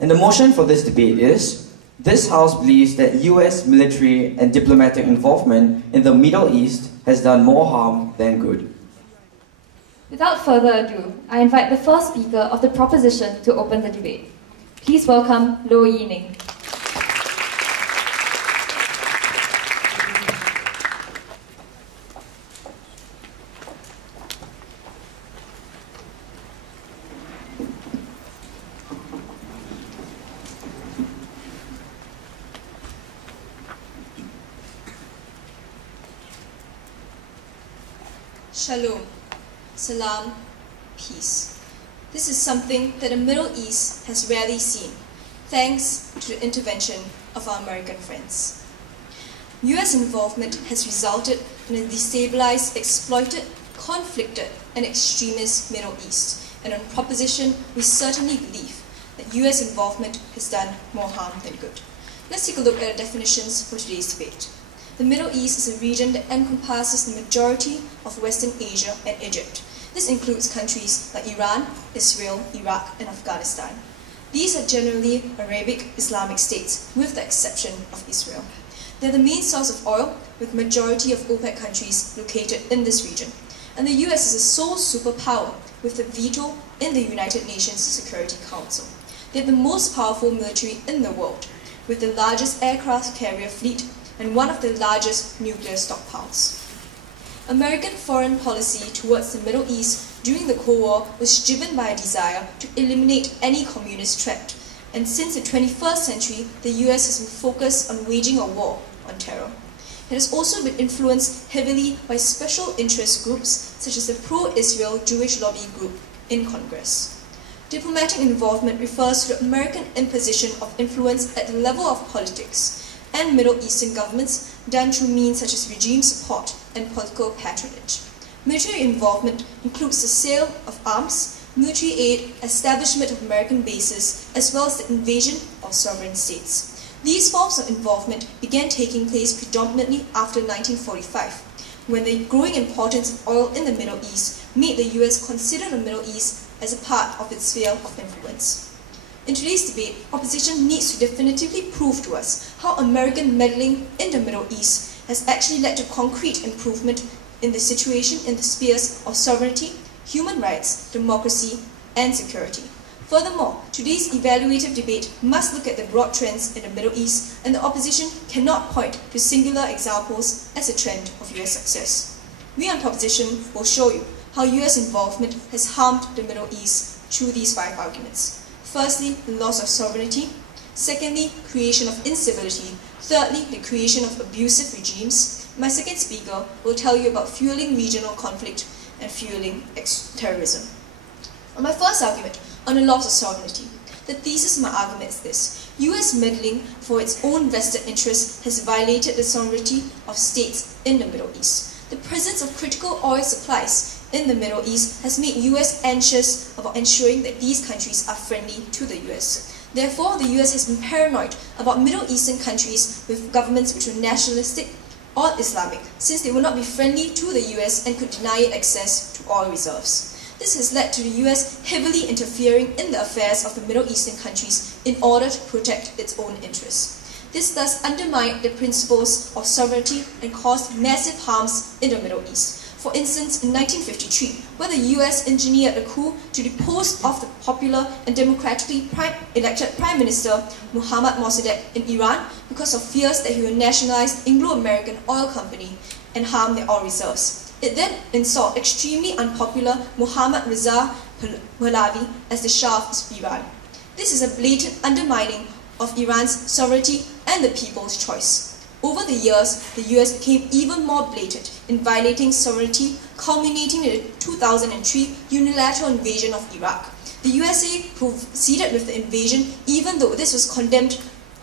And the motion for this debate is, this House believes that US military and diplomatic involvement in the Middle East has done more harm than good. Without further ado, I invite the first speaker of the proposition to open the debate. Please welcome Loh Yi Ning. Shalom, salam, peace. This is something that the Middle East has rarely seen, thanks to the intervention of our American friends. US involvement has resulted in a destabilized, exploited, conflicted, and extremist Middle East, and on proposition, we certainly believe that US involvement has done more harm than good. Let's take a look at the definitions for today's debate. The Middle East is a region that encompasses the majority of Western Asia and Egypt. This includes countries like Iran, Israel, Iraq, and Afghanistan. These are generally Arabic Islamic states, with the exception of Israel. They are the main source of oil, with the majority of OPEC countries located in this region. And the US is a sole superpower, with the veto in the United Nations Security Council. They have the most powerful military in the world, with the largest aircraft carrier fleet and one of the largest nuclear stockpiles. American foreign policy towards the Middle East during the Cold War was driven by a desire to eliminate any communist threat, and since the 21st century, the US has been focused on waging a war on terror. It has also been influenced heavily by special interest groups such as the pro-Israel Jewish lobby group in Congress. Diplomatic involvement refers to the American imposition of influence at the level of politics and Middle Eastern governments done through means such as regime support and political patronage. Military involvement includes the sale of arms, military aid, establishment of American bases, as well as the invasion of sovereign states. These forms of involvement began taking place predominantly after 1945, when the growing importance of oil in the Middle East made the US consider the Middle East as a part of its sphere of influence. In today's debate, opposition needs to definitively prove to us how American meddling in the Middle East has actually led to concrete improvement in the situation in the spheres of sovereignty, human rights, democracy, and security. Furthermore, today's evaluative debate must look at the broad trends in the Middle East, and the opposition cannot point to singular examples as a trend of US success. We on Proposition will show you how US involvement has harmed the Middle East through these 5 arguments. Firstly, the loss of sovereignty. Secondly, creation of instability. Thirdly, the creation of abusive regimes. My second speaker will tell you about fueling regional conflict and fueling terrorism. On my first argument, on the loss of sovereignty, the thesis of my argument is this: US meddling for its own vested interests has violated the sovereignty of states in the Middle East. The presence of critical oil supplies in the Middle East has made US anxious about ensuring that these countries are friendly to the US. Therefore, the US has been paranoid about Middle Eastern countries with governments which were nationalistic or Islamic, since they would not be friendly to the US and could deny it access to oil reserves. This has led to the US heavily interfering in the affairs of the Middle Eastern countries in order to protect its own interests. This thus undermined the principles of sovereignty and caused massive harms in the Middle East. For instance, in 1953, where the US engineered a coup to depose of the popular and democratically elected Prime Minister Mohammad Mossadegh in Iran because of fears that he would nationalize Anglo-American oil company and harm their oil reserves. It then installed extremely unpopular Mohammad Reza Pahlavi as the Shah of Iran. This is a blatant undermining of Iran's sovereignty and the people's choice. Over the years, the US became even more blatant in violating sovereignty, culminating in the 2003 unilateral invasion of Iraq. The USA proceeded with the invasion even though this was condemned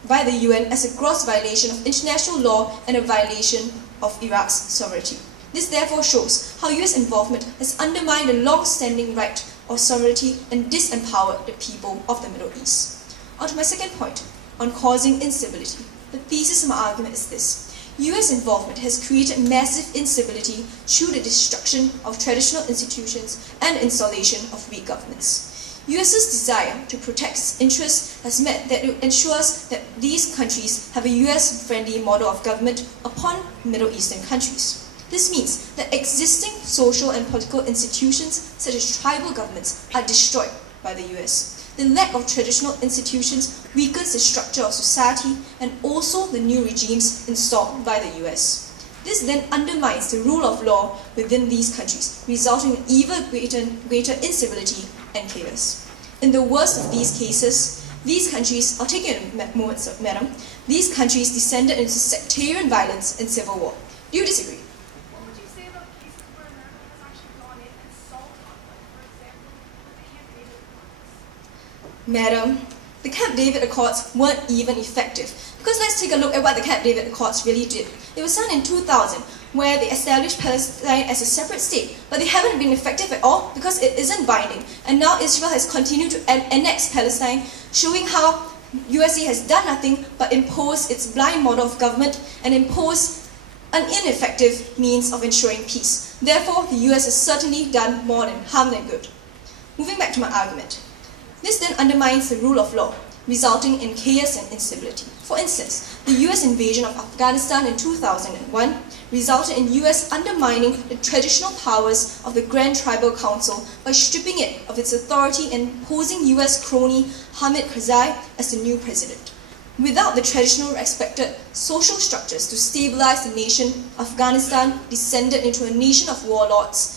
by the UN as a gross violation of international law and a violation of Iraq's sovereignty. This therefore shows how US involvement has undermined the long-standing right of sovereignty and disempowered the people of the Middle East. On to my second point, on causing instability. The thesis of my argument is this: US involvement has created massive instability through the destruction of traditional institutions and installation of weak governments. US's desire to protect its interests has meant that it ensures that these countries have a US-friendly model of government upon Middle Eastern countries. This means that existing social and political institutions, such as tribal governments, are destroyed by the US. The lack of traditional institutions weakens the structure of society and also the new regimes installed by the US. This then undermines the rule of law within these countries, resulting in even greater instability and chaos. In the worst of these cases, these countries, I'll take you in a moment, madam, these countries descended into sectarian violence and civil war. Do you disagree? What would you say about cases where America has actually gone in and solved conflict, for example, with the Camp David Accords? Madam, the Camp David Accords weren't even effective. Because let's take a look at what the Camp David Accords really did. It was signed in 2000, where they established Palestine as a separate state, but they haven't been effective at all because it isn't binding. And now Israel has continued to annex Palestine, showing how USA has done nothing but impose its blind model of government and impose an ineffective means of ensuring peace. Therefore, the US has certainly done more than harm than good. Moving back to my argument. This then undermines the rule of law, resulting in chaos and instability. For instance, the US invasion of Afghanistan in 2001 resulted in US undermining the traditional powers of the Grand Tribal Council by stripping it of its authority and imposing US crony Hamid Karzai as the new president. Without the traditional respected social structures to stabilize the nation, Afghanistan descended into a nation of warlords.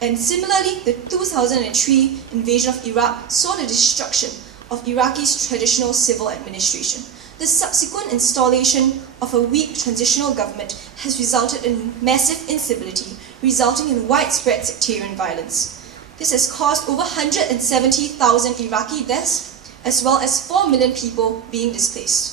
And similarly, the 2003 invasion of Iraq saw the destruction of Iraqi's traditional civil administration. The subsequent installation of a weak transitional government has resulted in massive instability, resulting in widespread sectarian violence. This has caused over 170,000 Iraqi deaths, as well as 4 million people being displaced.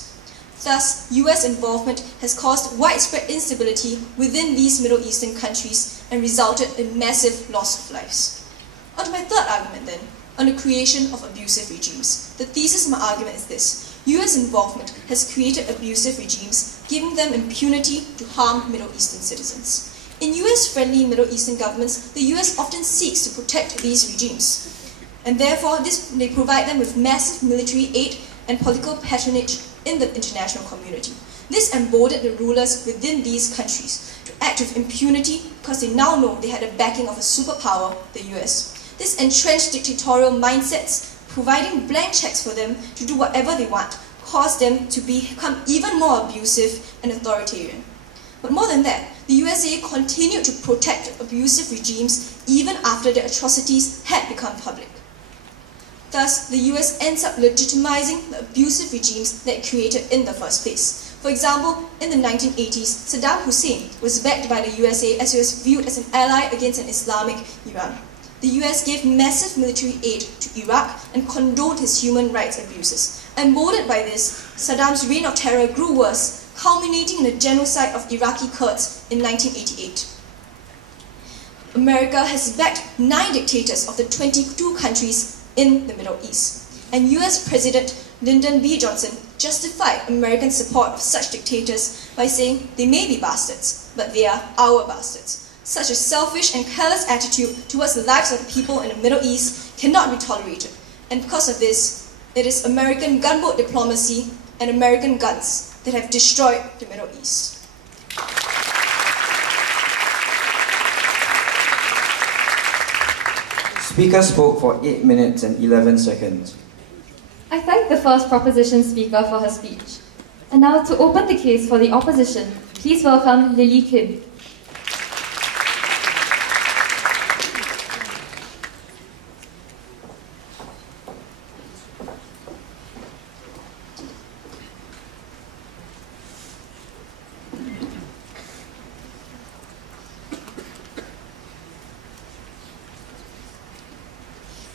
Thus, US involvement has caused widespread instability within these Middle Eastern countries and resulted in massive loss of lives. On to my third argument then, on the creation of abusive regimes. The thesis of my argument is this. US involvement has created abusive regimes, giving them impunity to harm Middle Eastern citizens. In US-friendly Middle Eastern governments, the US often seeks to protect these regimes, and therefore they provide them with massive military aid and political patronage in the international community. This emboldened the rulers within these countries to act with impunity because they now know they had the backing of a superpower, the US. This entrenched dictatorial mindsets, providing blank checks for them to do whatever they want, caused them to become even more abusive and authoritarian. But more than that, the USA continued to protect abusive regimes even after the atrocities had become public. Thus, the US ends up legitimizing the abusive regimes that it created in the first place. For example, in the 1980s, Saddam Hussein was backed by the USA as he was viewed as an ally against an Islamic Iran. The US gave massive military aid to Iraq and condoned his human rights abuses. Emboldened by this, Saddam's reign of terror grew worse, culminating in the genocide of Iraqi Kurds in 1988. America has backed 9 dictators of the 22 countries in the Middle East. And US President Lyndon B. Johnson justified American support of such dictators by saying they may be bastards, but they are our bastards. Such a selfish and careless attitude towards the lives of the people in the Middle East cannot be tolerated. And because of this, it is American gunboat diplomacy and American guns that have destroyed the Middle East. Speaker spoke for 8 minutes and 11 seconds. I thank the first proposition speaker for her speech. And now to open the case for the opposition, please welcome Lily Kim.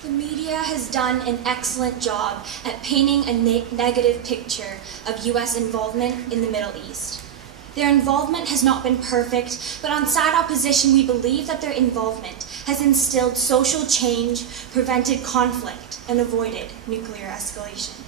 The media has done an excellent job at painting a negative picture of US involvement in the Middle East. Their involvement has not been perfect, but on side opposition we believe that their involvement has instilled social change, prevented conflict, and avoided nuclear escalation.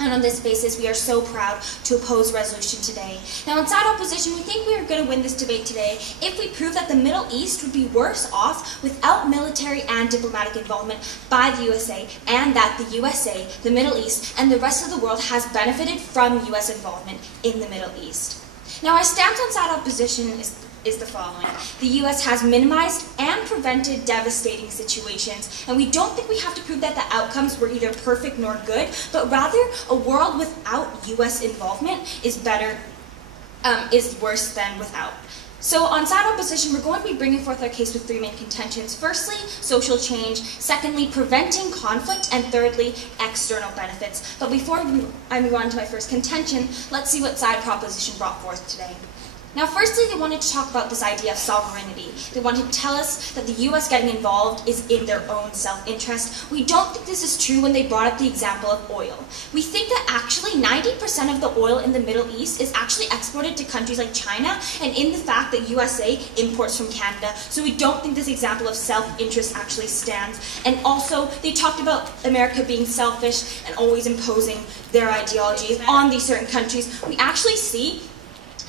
And on this basis, we are so proud to oppose resolution today. Now, inside opposition, we think we are going to win this debate today if we prove that the Middle East would be worse off without military and diplomatic involvement by the USA, and that the USA, the Middle East, and the rest of the world has benefited from US involvement in the Middle East. Now, our stance on side opposition is the following. The US has minimized and prevented devastating situations, and we don't think we have to prove that the outcomes were either perfect nor good, but rather a world without US involvement is worse than without. So on side opposition, we're going to be bringing forth our case with three main contentions. Firstly, social change. Secondly, preventing conflict. And thirdly, external benefits. But before I move on to my first contention, let's see what side proposition brought forth today. Now, firstly, they wanted to talk about this idea of sovereignty. They wanted to tell us that the US getting involved is in their own self-interest. We don't think this is true when they brought up the example of oil. We think that actually 90% of the oil in the Middle East is actually exported to countries like China, and in the fact that USA imports from Canada. So we don't think this example of self-interest actually stands. And also, they talked about America being selfish and always imposing their ideologies on these certain countries. We actually see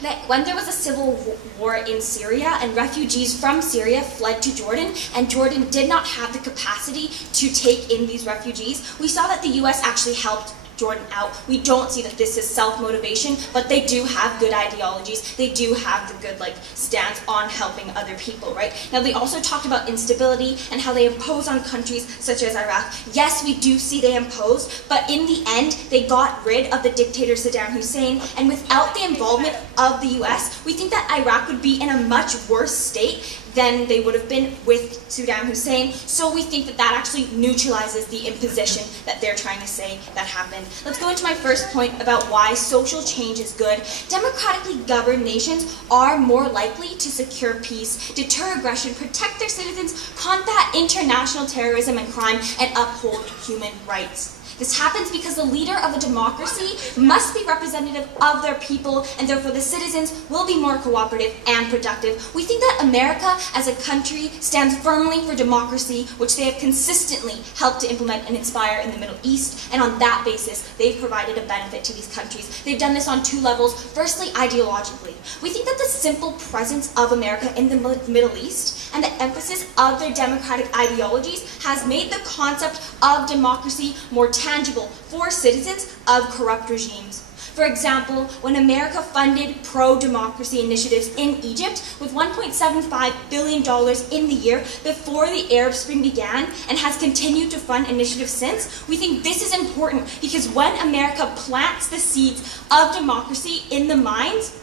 that when there was a civil war in Syria and refugees from Syria fled to Jordan, and Jordan did not have the capacity to take in these refugees, we saw that the US actually helped Jordan out. We don't see that this is self-motivation, but they do have good ideologies. They do have the good stance on helping other people, right? Now, they also talked about instability and how they impose on countries such as Iraq. Yes, we do see they imposed, but in the end, they got rid of the dictator Saddam Hussein, and without the involvement of the US, we think that Iraq would be in a much worse state than they would have been with Saddam Hussein. So we think that that actually neutralizes the imposition that they're trying to say that happened. Let's go into my first point about why social change is good. Democratically governed nations are more likely to secure peace, deter aggression, protect their citizens, combat international terrorism and crime, and uphold human rights. This happens because the leader of a democracy must be representative of their people, and therefore the citizens will be more cooperative and productive. We think that America as a country stands firmly for democracy, which they have consistently helped to implement and inspire in the Middle East, and on that basis, they've provided a benefit to these countries. They've done this on two levels. Firstly, ideologically. We think that the simple presence of America in the Middle East and the emphasis of their democratic ideologies has made the concept of democracy more tangible for citizens of corrupt regimes. For example, when America funded pro-democracy initiatives in Egypt with $1.75 billion in the year before the Arab Spring began and has continued to fund initiatives since, we think this is important because when America plants the seeds of democracy in the minds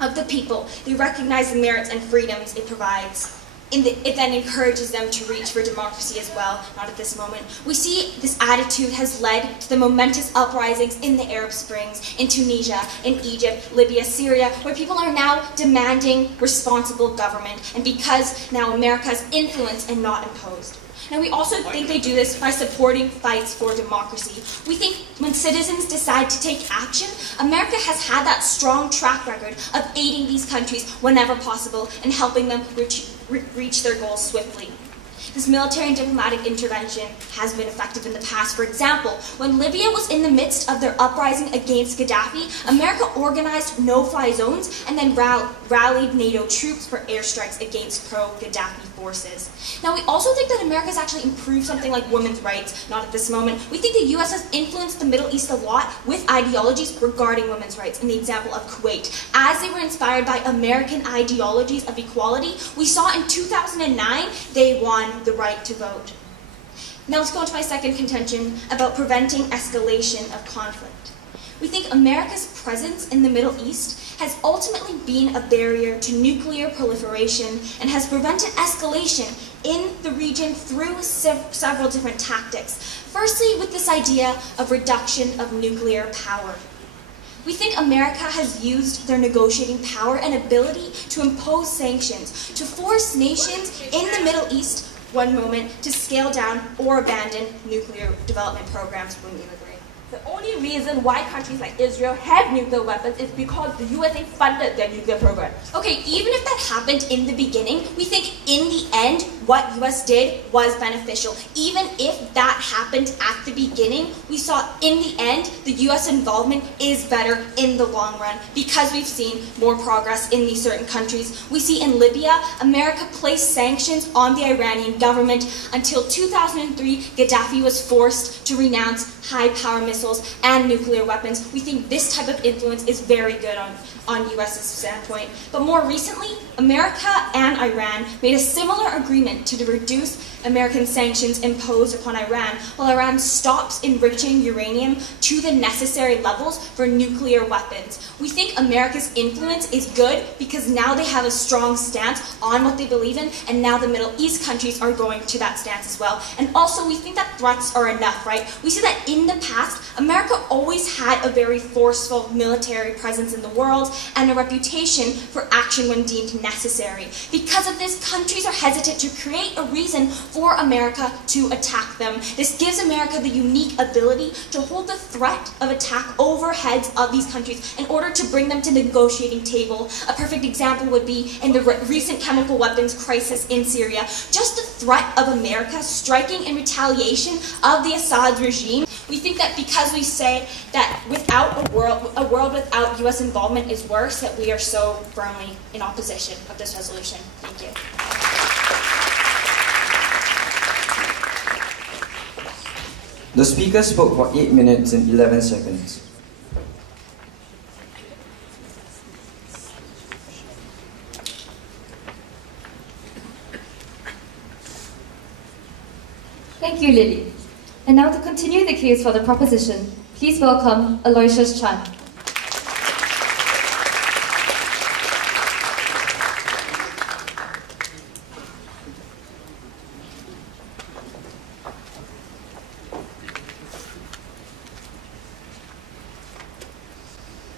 of the people, they recognize the merits and freedoms it provides. It then encourages them to reach for democracy as well, not at this moment. We see this attitude has led to the momentous uprisings in the Arab Springs, in Tunisia, in Egypt, Libya, Syria, where people are now demanding responsible government, and because now America has influence and not imposed. Now, we also think they do this by supporting fights for democracy. We think when citizens decide to take action, America has had that strong track record of aiding these countries whenever possible and helping them reach their goals swiftly. This military and diplomatic intervention has been effective in the past. For example, when Libya was in the midst of their uprising against Gaddafi, America organized no-fly zones and then rallied NATO troops for airstrikes against pro-Gaddafi forces. Now, we also think that America has actually improved something like women's rights, not at this moment. We think the US has influenced the Middle East a lot with ideologies regarding women's rights, in the example of Kuwait. As they were inspired by American ideologies of equality, we saw in 2009 they won the right to vote. Now let's go on to my second contention about preventing escalation of conflict. We think America's presence in the Middle East has ultimately been a barrier to nuclear proliferation and has prevented escalation in the region through several different tactics. Firstly, with this idea of reduction of nuclear power. We think America has used their negotiating power and ability to impose sanctions, to force nations in the Middle East, one moment, to scale down or abandon nuclear development programs. Wouldn't you agree? The only reason why countries like Israel have nuclear weapons is because the USA funded their nuclear program. Okay, even if that happened in the beginning, we think in the end, what US did was beneficial. Even if that happened at the beginning, we saw in the end the US involvement is better in the long run because we've seen more progress in these certain countries. We see in Libya, America placed sanctions on the Iranian government. Until 2003, Gaddafi was forced to renounce high-power missiles and nuclear weapons. We think this type of influence is very good on US's standpoint. But more recently, America and Iran made a similar agreement to reduce American sanctions imposed upon Iran, while Iran stops enriching uranium to the necessary levels for nuclear weapons. We think America's influence is good because now they have a strong stance on what they believe in, and now the Middle East countries are going to that stance as well. And also, we think that threats are enough, right? We see that in the past, America always had a very forceful military presence in the world and a reputation for action when deemed necessary. Because of this, countries are hesitant to create a reason for America to attack them. This gives America the unique ability to hold the threat of attack over heads of these countries in order to bring them to the negotiating table. A perfect example would be in the recent chemical weapons crisis in Syria. Just the threat of America striking in retaliation of the Assad regime. We think that because we say that without a world without US involvement is worse, that we are so firmly in opposition of this resolution. Thank you. The speaker spoke for 8 minutes and 11 seconds. Thank you, Lily. And now to continue the case for the proposition, please welcome Aloysius Chan.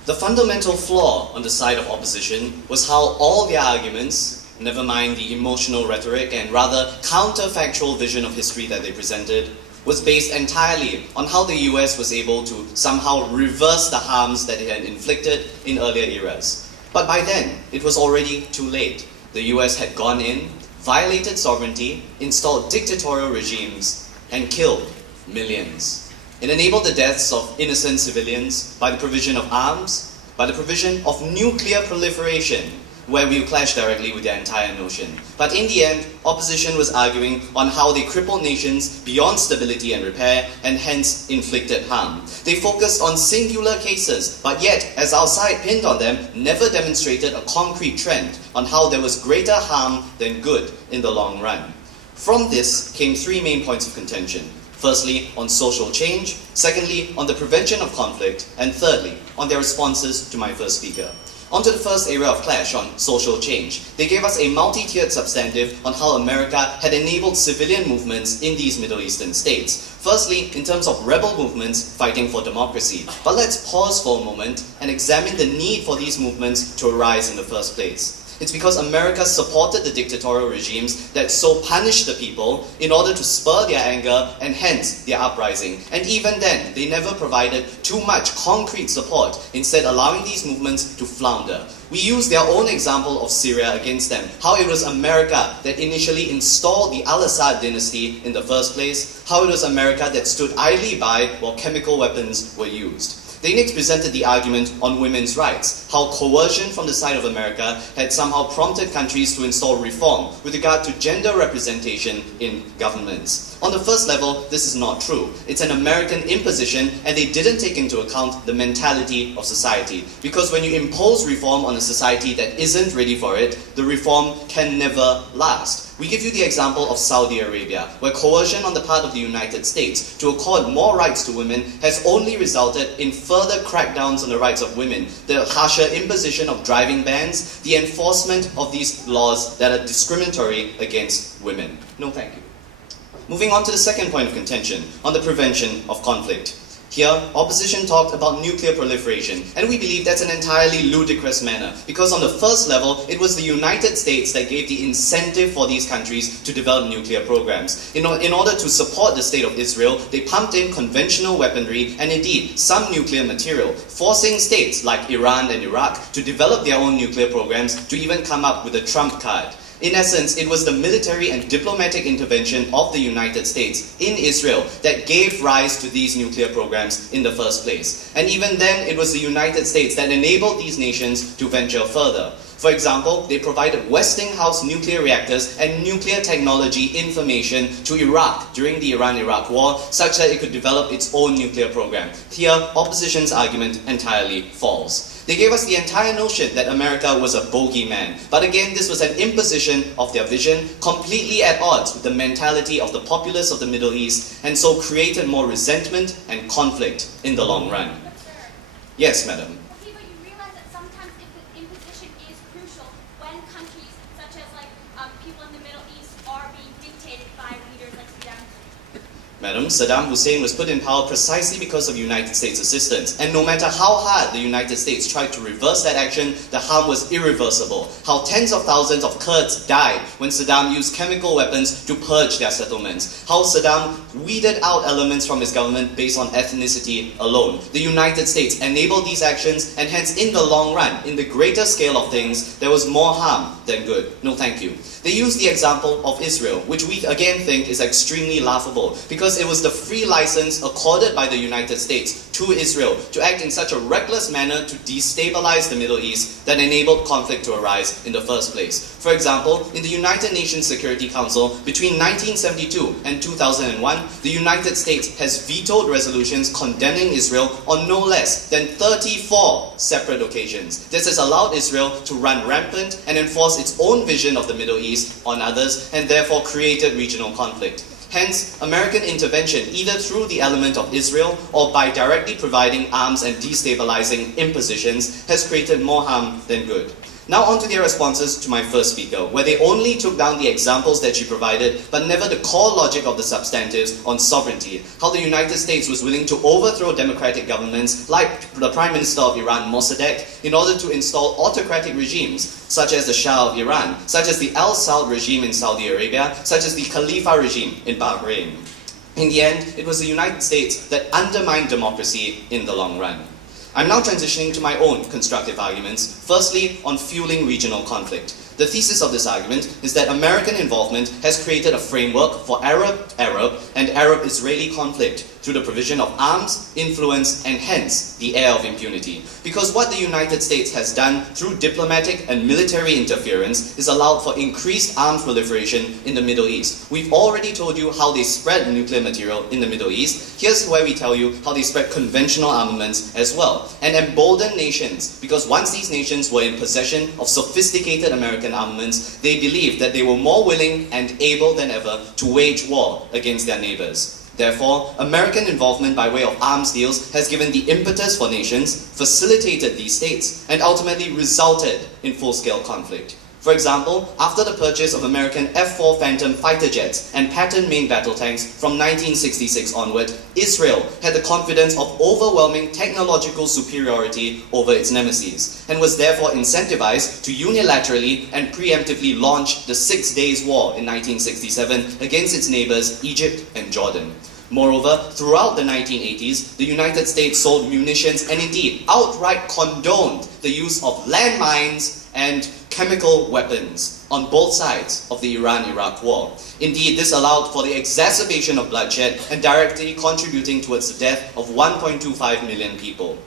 The fundamental flaw on the side of opposition was how all their arguments, never mind the emotional rhetoric and rather counterfactual vision of history that they presented, was based entirely on how the US was able to somehow reverse the harms that it had inflicted in earlier eras. But by then, it was already too late. The US had gone in, violated sovereignty, installed dictatorial regimes, and killed millions. It enabled the deaths of innocent civilians by the provision of arms, by the provision of nuclear proliferation, where we clash directly with their entire notion. But in the end, opposition was arguing on how they crippled nations beyond stability and repair, and hence inflicted harm. They focused on singular cases, but yet, as our side pinned on them, never demonstrated a concrete trend on how there was greater harm than good in the long run. From this came three main points of contention. Firstly, on social change, secondly, on the prevention of conflict, and thirdly, on their responses to my first speaker. Onto the first area of clash on social change. They gave us a multi-tiered substantive on how America had enabled civilian movements in these Middle Eastern states. Firstly, in terms of rebel movements fighting for democracy. But let's pause for a moment and examine the need for these movements to arise in the first place. It's because America supported the dictatorial regimes that so punished the people in order to spur their anger and hence their uprising. And even then, they never provided too much concrete support, instead allowing these movements to flounder. We use their own example of Syria against them, how it was America that initially installed the Al-Assad dynasty in the first place, how it was America that stood idly by while chemical weapons were used. They next presented the argument on women's rights, how coercion from the side of America had somehow prompted countries to install reform with regard to gender representation in governments. On the first level, this is not true. It's an American imposition, and they didn't take into account the mentality of society. Because when you impose reform on a society that isn't ready for it, the reform can never last. We give you the example of Saudi Arabia, where coercion on the part of the United States to accord more rights to women has only resulted in further crackdowns on the rights of women, the harsher imposition of driving bans, the enforcement of these laws that are discriminatory against women. No, thank you. Moving on to the second point of contention, on the prevention of conflict. Here, opposition talked about nuclear proliferation, and we believe that's an entirely ludicrous manner, because on the first level, it was the United States that gave the incentive for these countries to develop nuclear programs. In order to support the state of Israel, they pumped in conventional weaponry and indeed some nuclear material, forcing states like Iran and Iraq to develop their own nuclear programs to even come up with a trump card. In essence, it was the military and diplomatic intervention of the United States in Israel that gave rise to these nuclear programs in the first place. And even then, it was the United States that enabled these nations to venture further. For example, they provided Westinghouse nuclear reactors and nuclear technology information to Iraq during the Iran-Iraq war, such that it could develop its own nuclear program. Here, opposition's argument entirely falls. They gave us the entire notion that America was a bogeyman. But again, this was an imposition of their vision, completely at odds with the mentality of the populace of the Middle East, and so created more resentment and conflict in the long run. Yes, madam. Okay, but you realize that sometimes imposition is crucial when countries such as people in the Middle East are being dictated by leaders like Saddam Hussein. Madam, Saddam Hussein was put in power precisely because of United States assistance. And no matter how hard the United States tried to reverse that action, the harm was irreversible. How tens of thousands of Kurds died when Saddam used chemical weapons to purge their settlements. How Saddam weeded out elements from his government based on ethnicity alone. The United States enabled these actions, and hence in the long run, in the greater scale of things, there was more harm than good. No thank you. They used the example of Israel, which we again think is extremely laughable, because it was the free license accorded by the United States to Israel to act in such a reckless manner to destabilize the Middle East that enabled conflict to arise in the first place. For example, in the United Nations Security Council, between 1972 and 2001, the United States has vetoed resolutions condemning Israel on no less than 34 separate occasions. This has allowed Israel to run rampant and enforce its own vision of the Middle East on others, and therefore created regional conflict. Hence, American intervention, either through the element of Israel or by directly providing arms and destabilizing impositions, has created more harm than good. Now on to their responses to my first speaker, where they only took down the examples that she provided, but never the core logic of the substantives on sovereignty. How the United States was willing to overthrow democratic governments, like the Prime Minister of Iran, Mossadegh, in order to install autocratic regimes, such as the Shah of Iran, such as the Al Saud regime in Saudi Arabia, such as the Khalifa regime in Bahrain. In the end, it was the United States that undermined democracy in the long run. I'm now transitioning to my own constructive arguments, firstly on fueling regional conflict. The thesis of this argument is that American involvement has created a framework for Arab-Arab and Arab-Israeli conflict through the provision of arms, influence, and hence the air of impunity. Because what the United States has done through diplomatic and military interference is allowed for increased arms proliferation in the Middle East. We've already told you how they spread nuclear material in the Middle East. Here's where we tell you how they spread conventional armaments as well, and embolden nations, because once these nations were in possession of sophisticated American armaments, they believed that they were more willing and able than ever to wage war against their neighbors. Therefore, American involvement by way of arms deals has given the impetus for nations, facilitated these states, and ultimately resulted in full-scale conflict. For example, after the purchase of American F-4 Phantom fighter jets and Patton main battle tanks from 1966 onward, Israel had the confidence of overwhelming technological superiority over its nemesis, and was therefore incentivized to unilaterally and preemptively launch the 6 Days War in 1967 against its neighbors Egypt and Jordan. Moreover, throughout the 1980s, the United States sold munitions and indeed outright condoned the use of landmines and chemical weapons on both sides of the Iran-Iraq war. Indeed, this allowed for the exacerbation of bloodshed and directly contributing towards the death of 1.25 million people.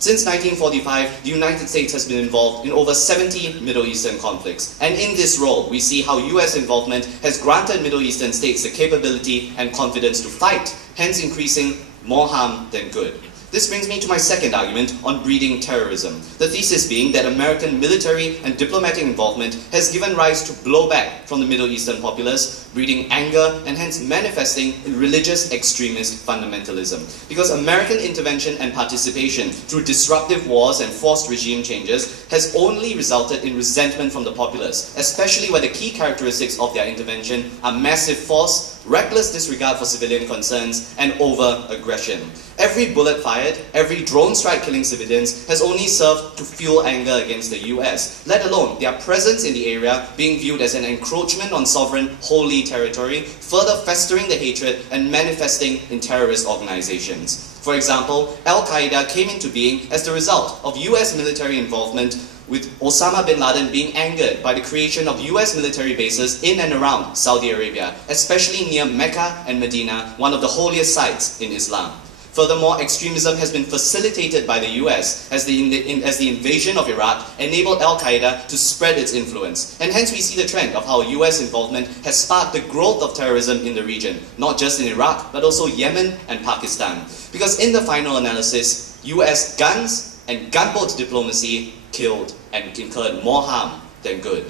Since 1945, the United States has been involved in over 70 Middle Eastern conflicts. And in this role, we see how US involvement has granted Middle Eastern states the capability and confidence to fight, hence increasing more harm than good. This brings me to my second argument on breeding terrorism. The thesis being that American military and diplomatic involvement has given rise to blowback from the Middle Eastern populace, breeding anger and hence manifesting in religious extremist fundamentalism. Because American intervention and participation through disruptive wars and forced regime changes has only resulted in resentment from the populace, especially where the key characteristics of their intervention are massive force, reckless disregard for civilian concerns, and over-aggression. Every bullet fired, every drone strike killing civilians has only served to fuel anger against the US, let alone their presence in the area being viewed as an encroachment on sovereign, holy territory, further festering the hatred and manifesting in terrorist organizations. For example, Al-Qaeda came into being as the result of US military involvement with Osama bin Laden being angered by the creation of US military bases in and around Saudi Arabia, especially near Mecca and Medina, one of the holiest sites in Islam. Furthermore, extremism has been facilitated by the US as the invasion of Iraq enabled Al-Qaeda to spread its influence. And hence we see the trend of how US involvement has sparked the growth of terrorism in the region, not just in Iraq, but also Yemen and Pakistan. Because in the final analysis, US guns and gunboat diplomacy killed and incurred more harm than good.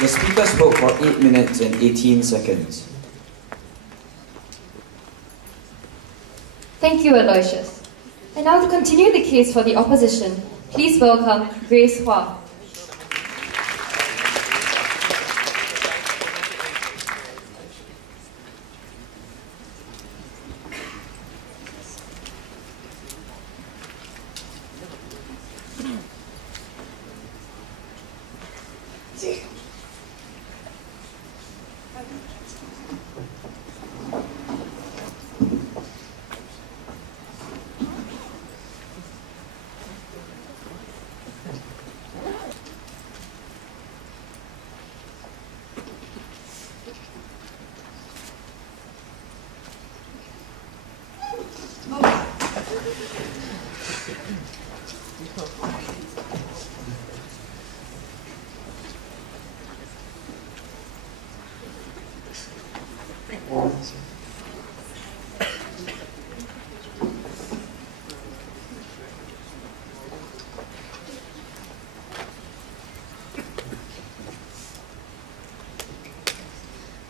The speaker spoke for 8 minutes and 18 seconds. Thank you, Aloysius. And now to continue the case for the opposition, please welcome Grace Hua.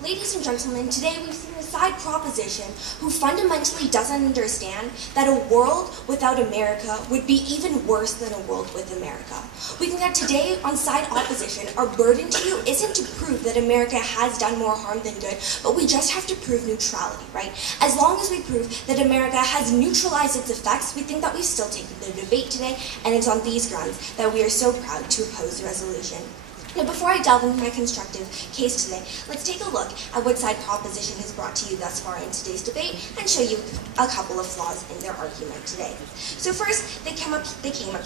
Ladies and gentlemen, today we've seen a side proposition who fundamentally doesn't understand that a world without America would be even worse than a world with America. We think that today on side opposition, our burden to you isn't to prove that America has done more harm than good, but we just have to prove neutrality, right? As long as we prove that America has neutralized its effects, we think that we've still taken the debate today, and it's on these grounds that we are so proud to oppose the resolution. Now, before I delve into my constructive case today, let's take a look at what side proposition has brought to you thus far in today's debate and show you a couple of flaws in their argument today. So first, they came up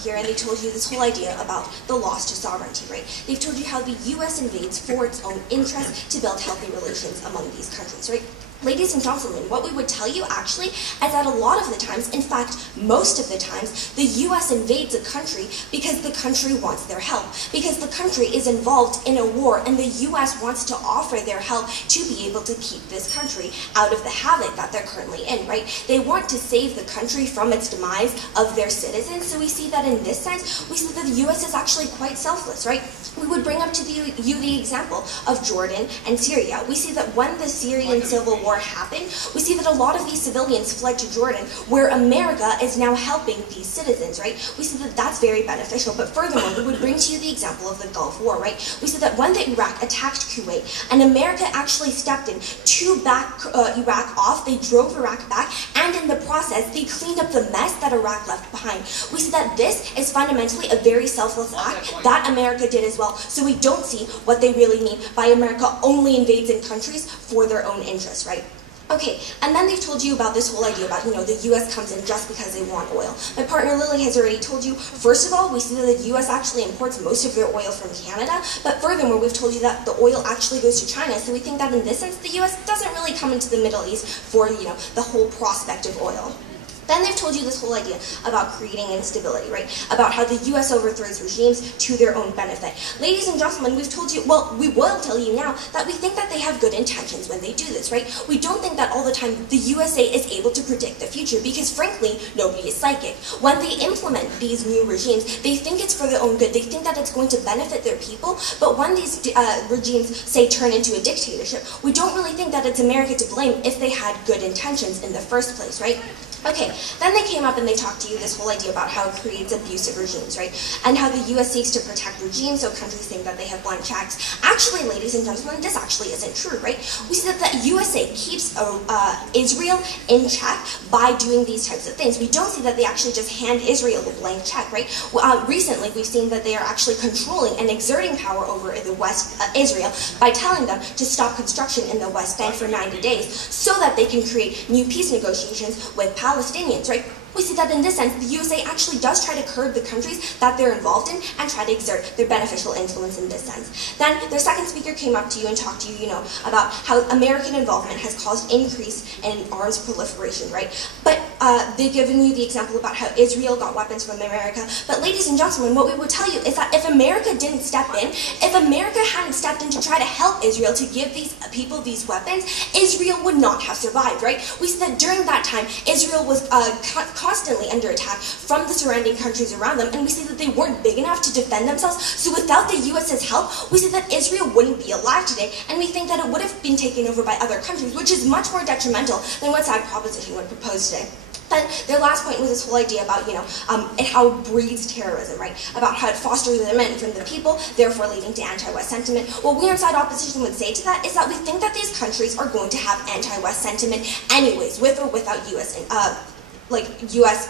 here and they told you this whole idea about the loss to sovereignty, right? They've told you how the US invades for its own interest to build healthy relations among these countries, right? Ladies and gentlemen, what we would tell you actually is that a lot of the times, in fact, most of the times, the US invades a country because the country wants their help, because the country is involved in a war and the US wants to offer their help to be able to keep this country out of the havoc that they're currently in, right? They want to save the country from its demise of their citizens, so we see that in this sense, we see that the US is actually quite selfless, right? We would bring up to you the example of Jordan and Syria. We see that when the Syrian civil war happened, we see that a lot of these civilians fled to Jordan, where America is now helping these citizens, right? We see that that's very beneficial, but furthermore, we would bring to you the example of the Gulf War, right? We see that when the Iraq attacked Kuwait, and America actually stepped in to back Iraq off, they drove Iraq back, and in the process, they cleaned up the mess that Iraq left behind. We see that this is fundamentally a very selfless act that America did as well. So we don't see what they really mean by America only invades in countries for their own interests, right? Okay, and then they've told you about this whole idea about, the US comes in just because they want oil. My partner Lily has already told you, first of all, we see that the US actually imports most of their oil from Canada, but furthermore, we've told you that the oil actually goes to China, so we think that in this sense, the US doesn't really come into the Middle East for, the whole prospect of oil. Then they've told you this whole idea about creating instability, right? About how the US overthrows regimes to their own benefit. Ladies and gentlemen, we've told you, well, we will tell you now that we think that they have good intentions when they do this, right? We don't think that all the time the USA is able to predict the future because frankly, nobody is psychic. When they implement these new regimes, they think it's for their own good. They think that it's going to benefit their people, but when these regimes, say, turn into a dictatorship, we don't really think that it's America to blame if they had good intentions in the first place, right? Okay, then they came up and they talked to you this whole idea about how it creates abusive regimes, right? And how the US seeks to protect regimes so countries think that they have blank checks. Actually, ladies and gentlemen, this actually isn't true, right? We see that the USA keeps Israel in check by doing these types of things. We don't see that they actually just hand Israel a blank check, right? Recently, we've seen that they are actually controlling and exerting power over the West Israel by telling them to stop construction in the West Bank for 90 days so that they can create new peace negotiations with Palestinians, right? we see that in this sense, the USA actually does try to curb the countries that they're involved in and try to exert their beneficial influence in this sense. Then their second speaker came up to you and talked to you, about how American involvement has caused increase in arms proliferation, right? But they've given you the example about how Israel got weapons from America. But ladies and gentlemen, what we would tell you is that if America didn't step in, if America hadn't stepped in to try to help Israel to give these people these weapons, Israel would not have survived, right? We see that during that time, Israel was constantly under attack from the surrounding countries around them, and we see that they weren't big enough to defend themselves. So without the US's help, we see that Israel wouldn't be alive today, and we think that it would have been taken over by other countries, which is much more detrimental than what side proposition would propose today. Then their last point was this whole idea about, how it breeds terrorism, right? About how it fosters resentment from the people, therefore leading to anti-West sentiment. What we on side opposition would say to that is that we think that these countries are going to have anti-West sentiment anyways, with or without US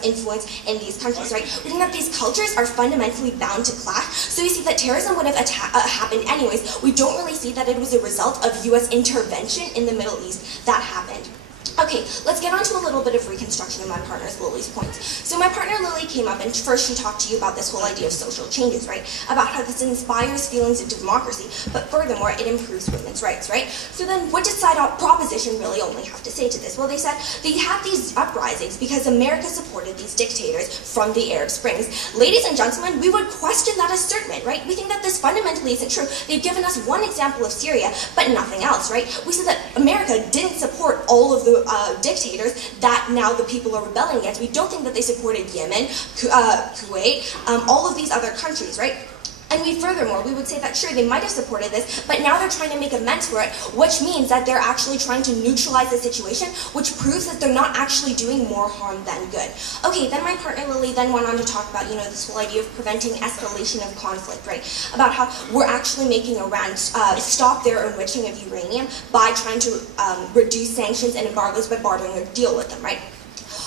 influence in these countries, right? We think that these cultures are fundamentally bound to clash, so we see that terrorism would have happened anyways. We don't really see that it was a result of US intervention in the Middle East that happened. Okay, let's get on to a little bit of reconstruction of my partner's Lily's points. So my partner Lily came up and first she talked to you about this whole idea of social changes, right? About how this inspires feelings of democracy, but furthermore, it improves women's rights, right? So then what does side proposition really only have to say to this? Well, they said they had these uprisings because America supported these dictators from the Arab Springs. Ladies and gentlemen, we would question that assertion, right? We think that this fundamentally isn't true. They've given us one example of Syria, but nothing else, right? We said that America didn't support all of the dictators that now the people are rebelling against. We don't think that they supported Yemen, Kuwait, all of these other countries, right? And furthermore, we would say that sure, they might have supported this, but now they're trying to make amends for it, which means that they're actually trying to neutralize the situation, which proves that they're not actually doing more harm than good. Okay, then my partner Lily then went on to talk about, this whole idea of preventing escalation of conflict, right? About how we're actually making Iran stop their enriching of uranium by trying to reduce sanctions and embargoes by bartering a deal with them, right?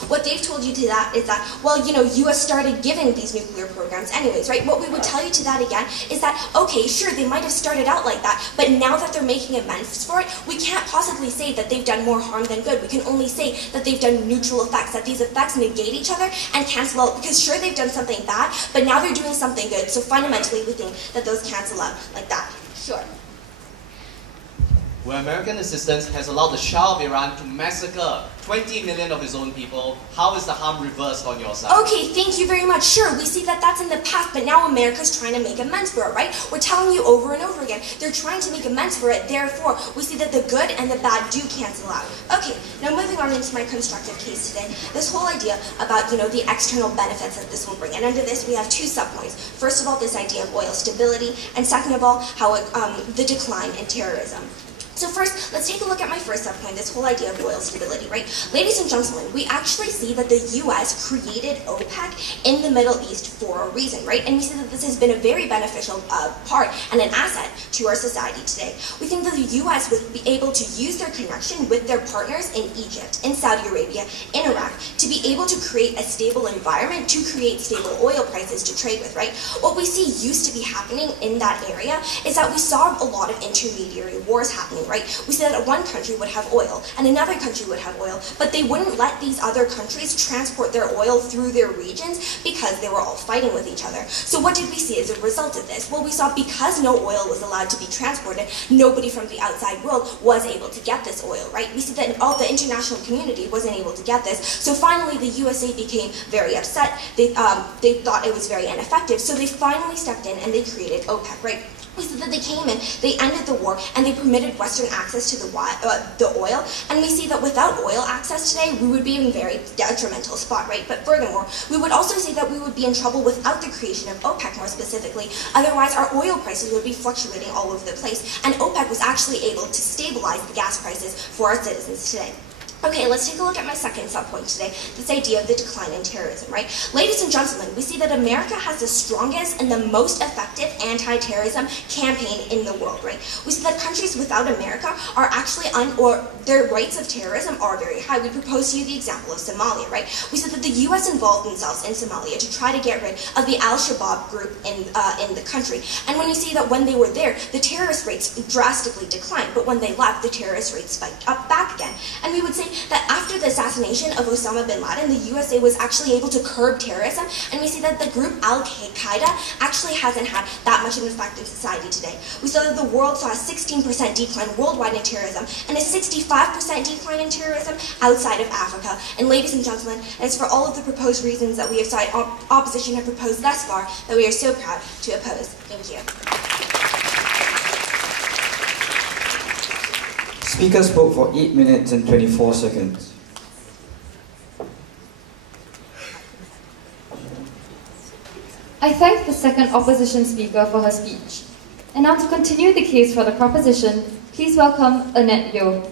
What they've told you to that is that, well, US started giving these nuclear programs anyways, right? What we would tell you to that again is that, okay, sure, they might have started out like that, but now that they're making amends for it, we can't possibly say that they've done more harm than good. We can only say that they've done neutral effects, that these effects negate each other and cancel out, because sure, they've done something bad, but now they're doing something good, so fundamentally we think that those cancel out like that. Sure. Where American assistance has allowed the Shah of Iran to massacre 20 million of his own people, how is the harm reversed on your side? Okay, thank you very much. Sure, we see that that's in the past, but now America's trying to make amends for it, right? We're telling you over and over again, they're trying to make amends for it, therefore, we see that the good and the bad do cancel out. Okay, now moving on into my constructive case today, this whole idea about, the external benefits that this will bring, and under this we have two subpoints. First of all, this idea of oil stability, and second of all, how the decline in terrorism. So first, let's take a look at my first subpoint, this whole idea of oil stability, right? Ladies and gentlemen, we actually see that the US created OPEC in the Middle East for a reason, right? And we see that this has been a very beneficial part and an asset to our society today. We think that the US would be able to use their connection with their partners in Egypt, in Saudi Arabia, in Iraq, to be able to create a stable environment, to create stable oil prices to trade with, right? What we see used to be happening in that area is that we saw a lot of intermediary wars happening, right? We said that one country would have oil and another country would have oil, but they wouldn't let these other countries transport their oil through their regions because they were all fighting with each other. So what did we see as a result of this? Well, we saw because no oil was allowed to be transported, nobody from the outside world was able to get this oil, right? We see that all the international community wasn't able to get this. So finally, the USA became very upset. They thought it was very ineffective, so they finally stepped in and they created OPEC, right? We said that they came in, they ended the war, and they permitted Western access to the oil, and we see that without oil access today, we would be in a very detrimental spot, right? But furthermore, we would also say that we would be in trouble without the creation of OPEC more specifically. Otherwise, our oil prices would be fluctuating all over the place, and OPEC was actually able to stabilize the gas prices for our citizens today. Okay, let's take a look at my second subpoint today, this idea of the decline in terrorism, right? Ladies and gentlemen, we see that America has the strongest and the most effective anti-terrorism campaign in the world, right? We see that countries without America are actually, or their rates of terrorism are very high. We propose to you the example of Somalia, right? We said that the US involved themselves in Somalia to try to get rid of the Al-Shabaab group in the country. And when you see that when they were there, the terrorist rates drastically declined, but when they left, the terrorist rates spiked up back again. And we would say that after the assassination of Osama bin Laden, the USA was actually able to curb terrorism, and we see that the group Al-Qaeda actually hasn't had that much of an effect in society today. We saw that the world saw a 16% decline worldwide in terrorism, and a 65% decline in terrorism outside of Africa. And ladies and gentlemen, it's for all of the proposed reasons that we have side opposition have proposed thus far that we are so proud to oppose. Thank you. Speaker spoke for 8 minutes and 24 seconds. I thank the second opposition speaker for her speech. And now to continue the case for the proposition, please welcome Annette Yeo.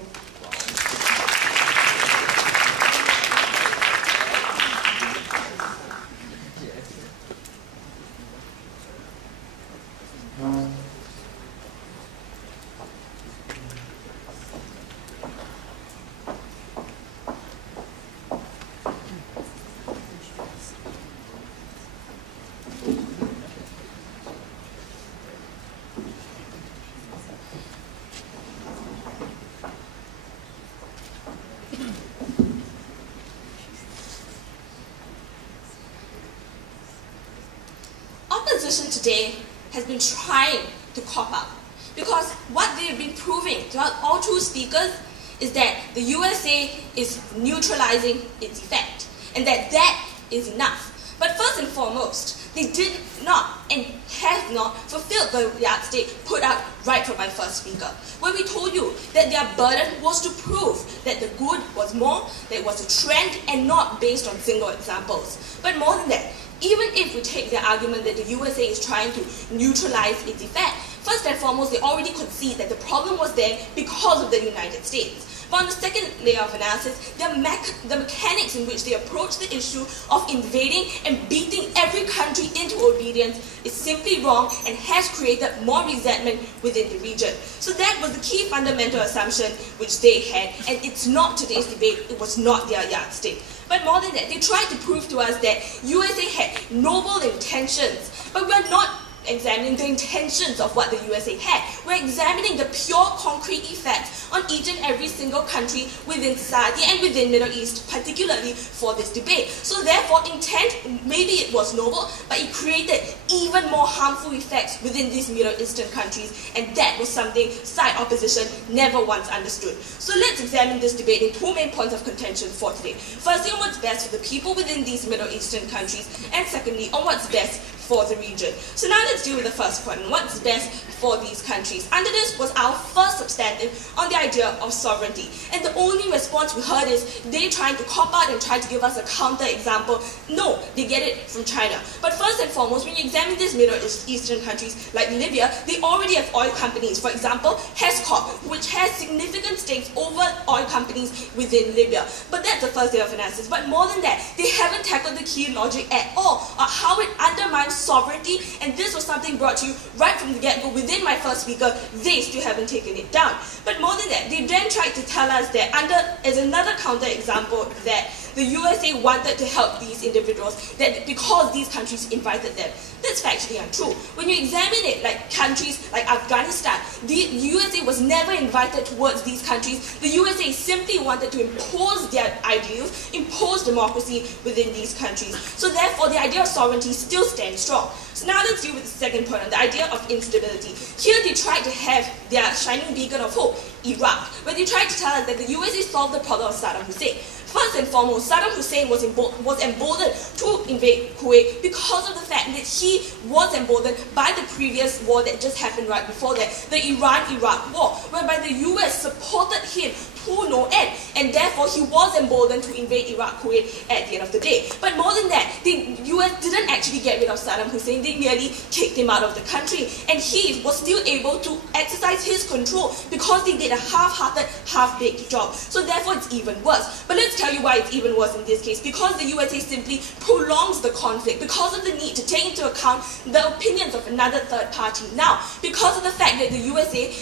Opposition today has been trying to cop out, because what they've been proving throughout all two speakers is that the USA is neutralizing its effect, and that is enough. But first and foremost, they did not and have not fulfilled the yardstick put out right from my first speaker, where we told you that their burden was to prove that the good was more, that it was a trend and not based on single examples. But more than that, even if we take the argument that the USA is trying to neutralize its effect, first and foremost, they already concede that the problem was there because of the United States. But on the second layer of analysis, the mechanics in which they approach the issue of invading and beating every country into obedience is simply wrong and has created more resentment within the region. So that was the key fundamental assumption which they had, and it's not today's debate, it was not their yardstick. But more than that, they tried to prove to us that USA had noble intentions, but we're not examining the intentions of what the USA had. We're examining the pure concrete effects on each and every single country within society and within Middle East, particularly for this debate. So therefore, intent, maybe it was noble, but it created even more harmful effects within these Middle Eastern countries, and that was something side opposition never once understood. So let's examine this debate in two main points of contention for today. Firstly, on what's best for the people within these Middle Eastern countries, and secondly, on what's best for the region. So now let's deal with the first point, what's best for these countries. Under this was our first substantive on the idea of sovereignty. And the only response we heard is they trying to cop out and try to give us a counter example. No, they get it from China. But first and foremost, when you examine these Middle Eastern countries like Libya, they already have oil companies. For example, HESCOP, which has significant stakes over oil companies within Libya. But that's the first layer of analysis. But more than that, they haven't tackled the key logic at all on how it undermines sovereignty, and this was something brought to you right from the get-go within my first speaker. They still haven't taken it down. But more than that, they then tried to tell us that as another counter example that the USA wanted to help these individuals that because these countries invited them. That's factually untrue. When you examine it, like countries like Afghanistan, the USA was never invited towards these countries. The USA simply wanted to impose their ideals, impose democracy within these countries. So therefore, the idea of sovereignty still stands strong. So now let's deal with the second point on the idea of instability. Here they tried to have their shining beacon of hope, Iraq, where they tried to tell us that the USA solved the problem of Saddam Hussein. First and foremost, Saddam Hussein was emboldened to invade Kuwait because of the fact that he was emboldened by the previous war that just happened right before that, the Iran-Iraq war, whereby the US supported him to no end, and therefore he was emboldened to invade Iraq, Kuwait at the end of the day. But more than that, the US didn't actually get rid of Saddam Hussein, they merely kicked him out of the country, and he was still able to exercise his control because they did a half-hearted, half-baked job. So therefore it's even worse. But let's tell you why it's even worse in this case. Because the USA simply prolongs the conflict, because of the need to take into account the opinions of another third party. Now, because of the fact that the USA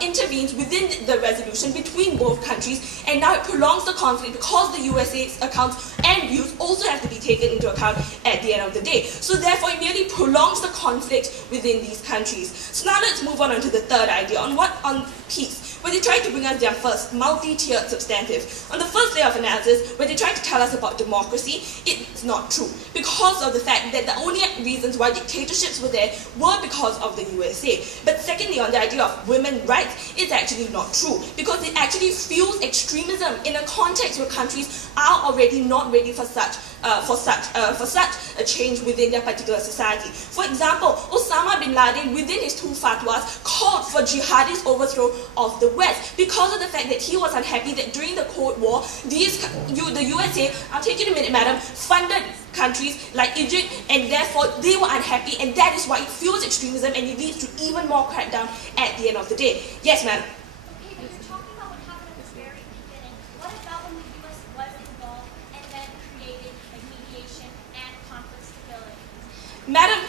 intervenes within the resolution between both countries, and now it prolongs the conflict because the USA's accounts and views also have to be taken into account at the end of the day. So therefore it merely prolongs the conflict within these countries. So now let's move on to the third idea on peace. where they tried to bring us their first multi-tiered substantive. On the first layer of analysis, where they tried to tell us about democracy, it's not true, because of the fact that the only reasons why dictatorships were there were because of the USA. But secondly, on the idea of women's rights, it's actually not true, because it actually fuels extremism in a context where countries are already not ready for such a change within their particular society. For example, Osama bin Laden, within his 2 fatwas, called for jihadist overthrow of the West because of the fact that he was unhappy that during the Cold War, the USA, I'll take you in a minute, madam, funded countries like Egypt, and therefore they were unhappy, and that is why it fuels extremism and it leads to even more crackdown at the end of the day. Yes, madam. Okay, but you're talking about what happened at the very beginning. What about when the U.S. was involved and then created like mediation and conflict stability? Madam,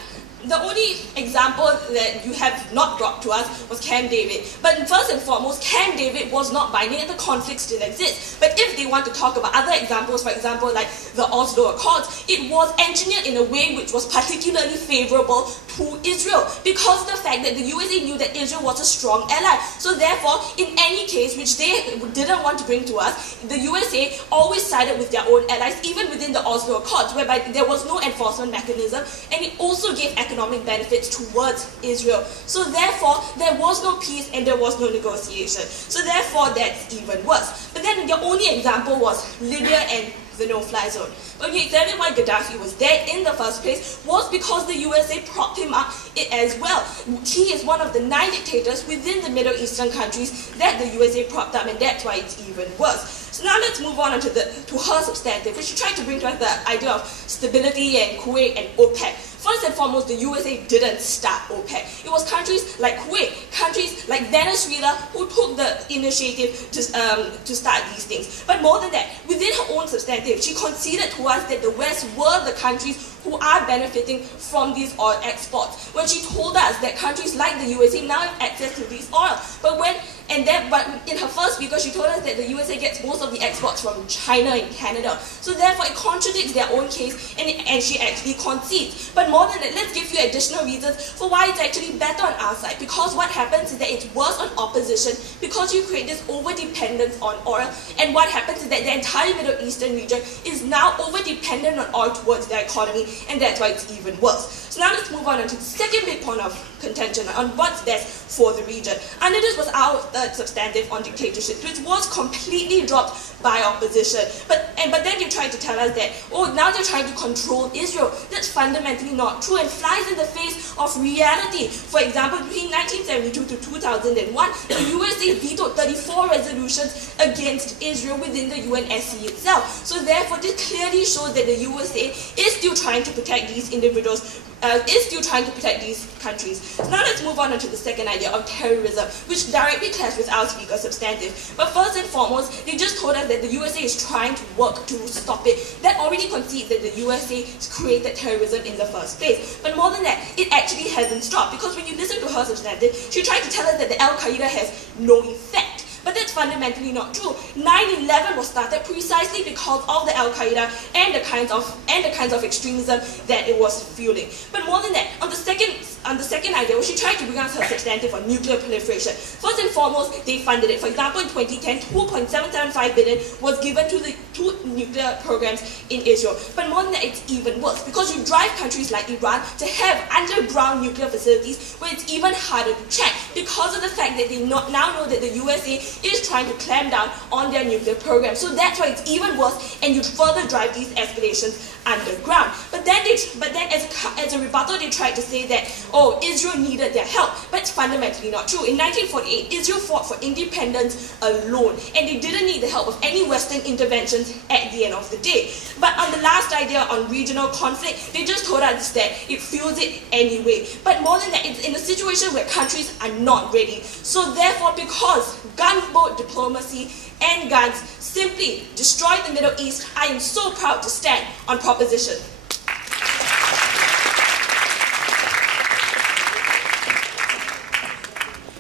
the only example that you have not brought to us was Camp David. But first and foremost, Camp David was not binding and the conflict still exists. But if they want to talk about other examples, for example, like the Oslo Accords, it was engineered in a way which was particularly favorable to Israel because of the fact that the USA knew that Israel was a strong ally. So therefore, in any case which they didn't want to bring to us, the USA always sided with their own allies, even within the Oslo Accords, whereby there was no enforcement mechanism, and it also gave economic benefits towards Israel. So therefore, there was no peace and there was no negotiation. So therefore, that's even worse. But then the only example was Libya and the no-fly zone. But you examine why Gaddafi was there in the first place was because the USA propped him up as well. He is one of the 9 dictators within the Middle Eastern countries that the USA propped up, and that's why it's even worse. So now let's move on to her substantive, which she tried to bring to us the idea of stability and Kuwait and OPEC. First and foremost, the USA didn't start OPEC. It was countries like Kuwait, countries like Venezuela who took the initiative to start these things. But more than that, within her own substantive, she conceded to us that the West were the countries who are benefiting from these oil exports, when she told us that countries like the USA now have access to these oil. But in her first speaker, she told us that the USA gets most of the exports from China and Canada. So therefore, it contradicts their own case, and she actually concedes. But more than that, let's give you additional reasons for why it's actually better on our side. Because what happens is that it's worse on opposition because you create this over-dependence on oil. And what happens is that the entire Middle Eastern region is now over-dependent on oil towards their economy, and that's why it's even worse. So now let's move on to the second big point of contention on what's best for the region. And this was our third substantive on dictatorship, which was completely dropped by opposition. But then they tried to tell us that, oh, now they're trying to control Israel. That's fundamentally not true and flies in the face of reality. For example, between 1972 to 2001, the USA vetoed 34 resolutions against Israel within the UNSC itself. So therefore, this clearly shows that the USA is still trying to protect these individuals, is still trying to protect these countries. So now let's move on to the second idea of terrorism, which directly clashes with our speaker's substantive. But first and foremost, they just told us that the USA is trying to work to stop it. That already concedes that the USA created terrorism in the first place. But more than that, it actually hasn't stopped, because when you listen to her substantive, she tried to tell us that the Al-Qaeda has no effect. But that's fundamentally not true. 9/11 was started precisely because of the Al-Qaeda and the kinds of extremism that it was fueling. But more than that, on the second idea, she tried to bring us her substantive on nuclear proliferation. First and foremost, they funded it. For example, in 2010, 2.775 billion was given to the 2 nuclear programs in Israel. But more than that, it's even worse, because you drive countries like Iran to have underground nuclear facilities where it's even harder to check, because of the fact that they now know that the USA is trying to clamp down on their nuclear program. So that's why it's even worse, and you further drive these escalations underground. But then as a rebuttal, they tried to say that, oh, Israel needed their help. But it's fundamentally not true. In 1948, Israel fought for independence alone, and they didn't need the help of any Western interventions at the end of the day. But on the last idea on regional conflict, they just told us that it fuels it anyway. But more than that, it's in a situation where countries are not ready. So therefore, because gunboat diplomacy and guns simply destroy the Middle East, I am so proud to stand on proposition.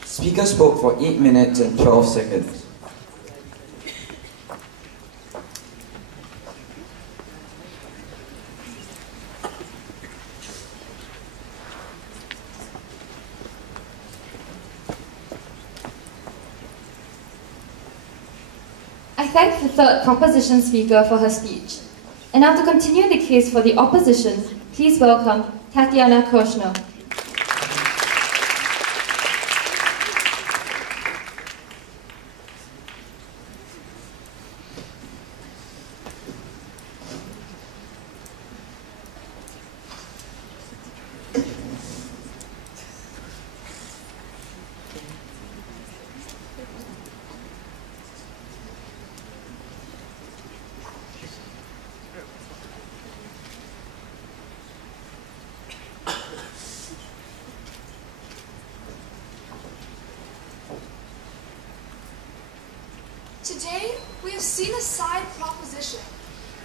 Speaker spoke for 8 minutes and 12 seconds. thank the third proposition speaker for her speech. And now to continue the case for the opposition, please welcome Tatiana Kirshner. Today, we have seen a side proposition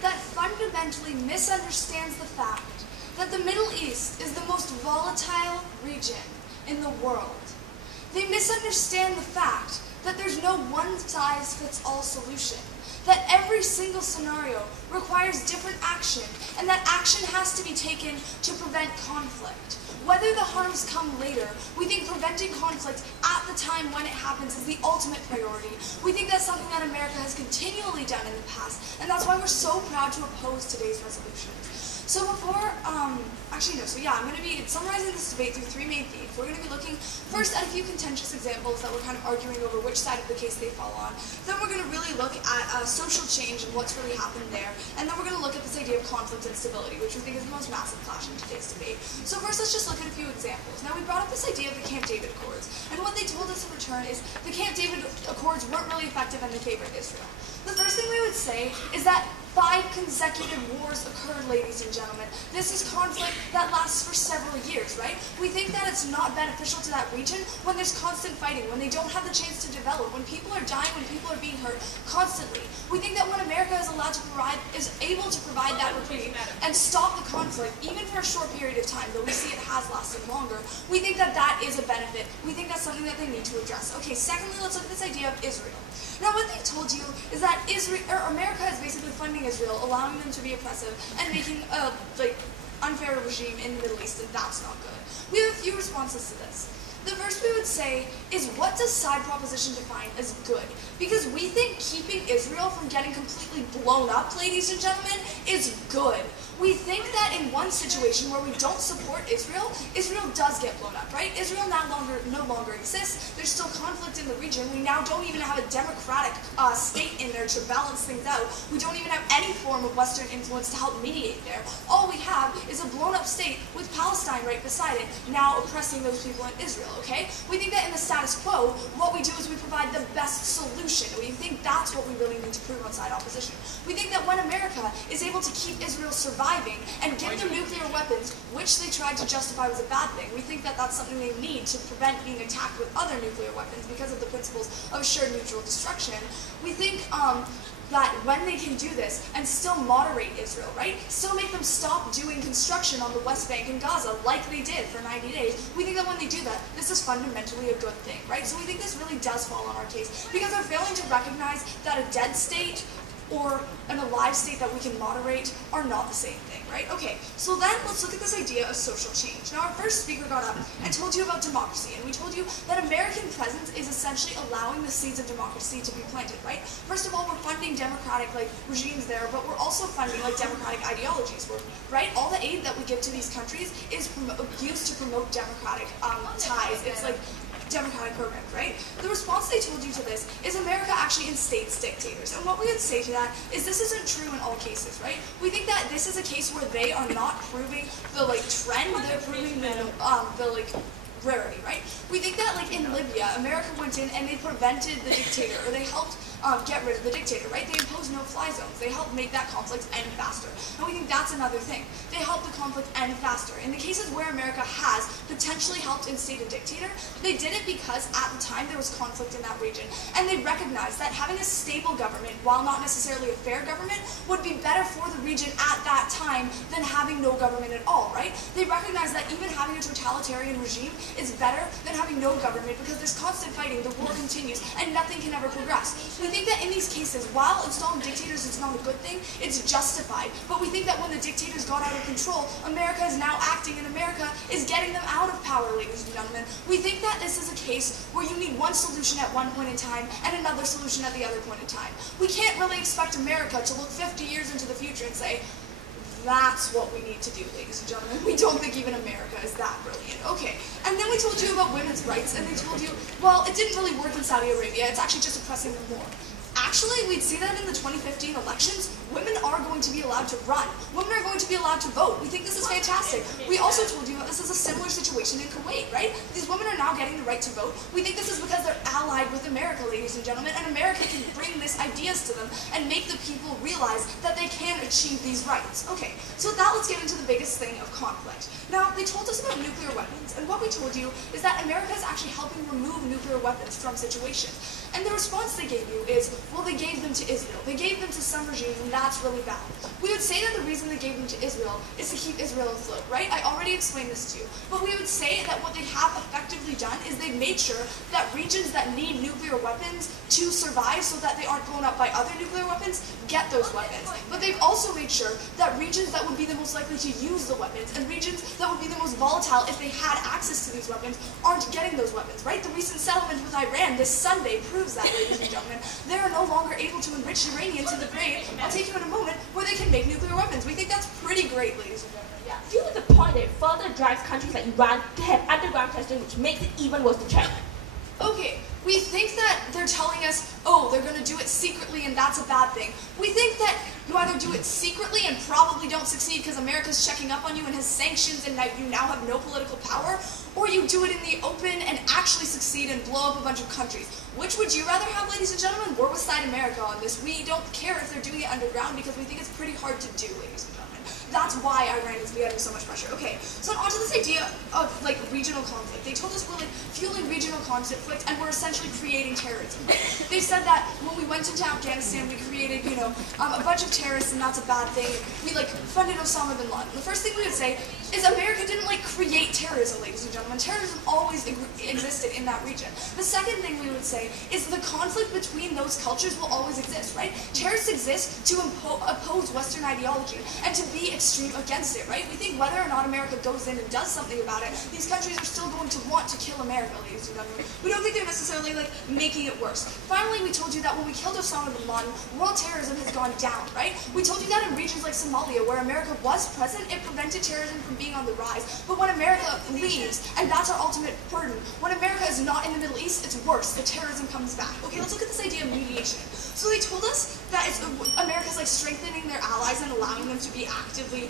that fundamentally misunderstands the fact that the Middle East is the most volatile region in the world. They misunderstand the fact that there's no one-size-fits-all solution, that every single scenario requires different action, and that action has to be taken to prevent conflict. Whether the harms come later, we think preventing conflict at the time when it happens is the ultimate priority. We think that's something that America has continually done in the past, and that's why we're so proud to oppose today's resolution. So before, I'm going to be summarizing this debate through three main themes. We're going to be looking first at a few contentious examples that we're kind of arguing over which side of the case they fall on. Then we're going to really look at social change and what's really happened there. And then we're going to look at this idea of conflict and stability, which we think is the most massive clash in today's debate. So first, let's just look at a few examples. Now, we brought up this idea of the Camp David Accords. And what they told us in return is the Camp David Accords weren't really effective and they favored Israel. The first thing we would say is that 5 consecutive wars occurred, ladies and gentlemen. This is conflict that lasts for several years, right? We think that it's not beneficial to that region when there's constant fighting, when they don't have the chance to develop, when people are dying, when people are being hurt constantly. We think that when America is able to provide that reprieve and stop the conflict, even for a short period of time, though we see it has lasted longer, we think that that is a benefit. We think that's something that they need to address. Okay, secondly, let's look at this idea of Israel. Now, what they've told you is that America is basically funding Israel, allowing them to be oppressive, and making a unfair regime in the Middle East, and that's not good. We have a few responses to this. The first we would say is, what does side proposition define as good? Because we think keeping Israel from getting completely blown up, ladies and gentlemen, is good. We think that in one situation where we don't support Israel, Israel does get blown up, right? Israel no longer exists. There's still conflict in the region. We now don't even have a democratic state in there to balance things out. We don't even have any form of Western influence to help mediate there. All we have is a blown up state with Palestine right beside it, now oppressing those people in Israel, okay? We think that in the status quo, what we do is we provide the best solution. We think that's what we really need to prove on side opposition. We think that when America is able to keep Israel surviving and give them nuclear weapons, which they tried to justify was a bad thing, we think that that's something they need to prevent being attacked with other nuclear weapons because of the principles of assured mutual destruction. We think that when they can do this and still moderate Israel, right? Still make them stop doing construction on the West Bank and Gaza like they did for 90 days. We think that when they do that, this is fundamentally a good thing, right? So we think this really does fall on our case because they're failing to recognize that a dead state or an alive state that we can moderate are not the same thing, right? Okay, so then let's look at this idea of social change. Now, our first speaker got up and told you about democracy, and we told you that American presence is essentially allowing the seeds of democracy to be planted, right? First of all, we're funding democratic regimes there, but we're also funding democratic ideologies, right? All the aid that we give to these countries is used to promote democratic ties. It's democratic programs, right? The response they told you to this is America actually instates dictators. And what we would say to that is this isn't true in all cases, right? We think that this is a case where they are not proving the trend, they're proving the rarity, right? We think that in Libya, America went in and they prevented the dictator, or they helped get rid of the dictator, right? They imposed no-fly zones. They helped make that conflict end faster. And we think that's another thing. They helped the conflict end faster. In the cases where America has potentially helped instate a dictator, they did it because at the time there was conflict in that region. And they recognized that having a stable government, while not necessarily a fair government, would be better for the region at that time than having no government at all, right? They recognized that even having a totalitarian regime is better than having no government because there's constant fighting, the war continues, and nothing can ever progress. We think that in these cases, while installing dictators is not a good thing, it's justified. But we think that when the dictators got out of control, America is now acting and America is getting them out of power, ladies and gentlemen. We think that this is a case where you need one solution at one point in time and another solution at the other point in time. We can't really expect America to look 50 years into the future and say, that's what we need to do, ladies and gentlemen. We don't think even America is that brilliant. Okay, and then we told you about women's rights, and they told you, well, it didn't really work in Saudi Arabia. It's actually just oppressing them more. Actually, we'd see that in the 2015 elections, women are going to be allowed to run. Women are going to be allowed to vote. We think this is fantastic. We also told you that this is a similar situation in Kuwait, right? These women are now getting the right to vote. We think this is because they're allied with America, ladies and gentlemen, and America can bring these ideas to them and make the people realize that they can achieve these rights. Okay, so with that, let's get into the biggest thing of conflict. Now, they told us about nuclear weapons, and what we told you is that America is actually helping remove nuclear weapons from situations. And the response they gave you is, well, they gave them to Israel. They gave them to some regimes, and that's really bad. We would say that the reason they gave them to Israel is to keep Israel afloat, right? I already explained this to you. But we would say that what they have effectively done is they've made sure that regions that need nuclear weapons to survive so that they aren't blown up by other nuclear weapons get those weapons. But they've also made sure that regions that would be the most likely to use the weapons and regions that would be the most volatile if they had access to these weapons aren't getting those weapons, right? The recent settlement with Iran this Sunday proves that, ladies and gentlemen. They are no longer able to enrich uranium to the grade, I'll take you in a moment, where they can make nuclear weapons. We think that's pretty great, ladies and gentlemen. Yeah. Due to the point that it further drives countries like Iran to have underground testing, which makes it even worse to check. Okay, we think that they're telling us, oh, they're going to do it secretly and that's a bad thing. We think that you either do it secretly and probably don't succeed because America's checking up on you and has sanctions and you now have no political power, or you do it in the open and actually succeed and blow up a bunch of countries. Which would you rather have, ladies and gentlemen? We're with Side America on this. We don't care if they're doing it underground because we think it's pretty hard to do, ladies and gentlemen. That's why Iran is getting so much pressure. Okay, so on to this idea of like regional conflict. They told us we're like fueling regional conflict and we're essentially creating terrorism. They said that when we went into Afghanistan, we created, you know, a bunch of terrorists and that's a bad thing. We like funded Osama bin Laden. The first thing we would say is America didn't like create terrorism, ladies and gentlemen. Terrorism always existed in that region. The second thing we would say is the conflict between those cultures will always exist, right? Terrorists exist to oppose Western ideology and to be extreme against it, right? We think whether or not America goes in and does something about it, these countries are still going to want to kill America, ladies and gentlemen. We don't think they're necessarily like making it worse. Finally, we told you that when we killed Osama bin Laden, world terrorism has gone down, right? We told you that in regions like Somalia, where America was present, it prevented terrorism from being on the rise. But when America leaves, and that's our ultimate burden, when America is not in the Middle East, it's worse. The terrorism comes back. Okay, let's look at this idea of mediation. So they told us that America's like strengthening their allies and allowing them to be actively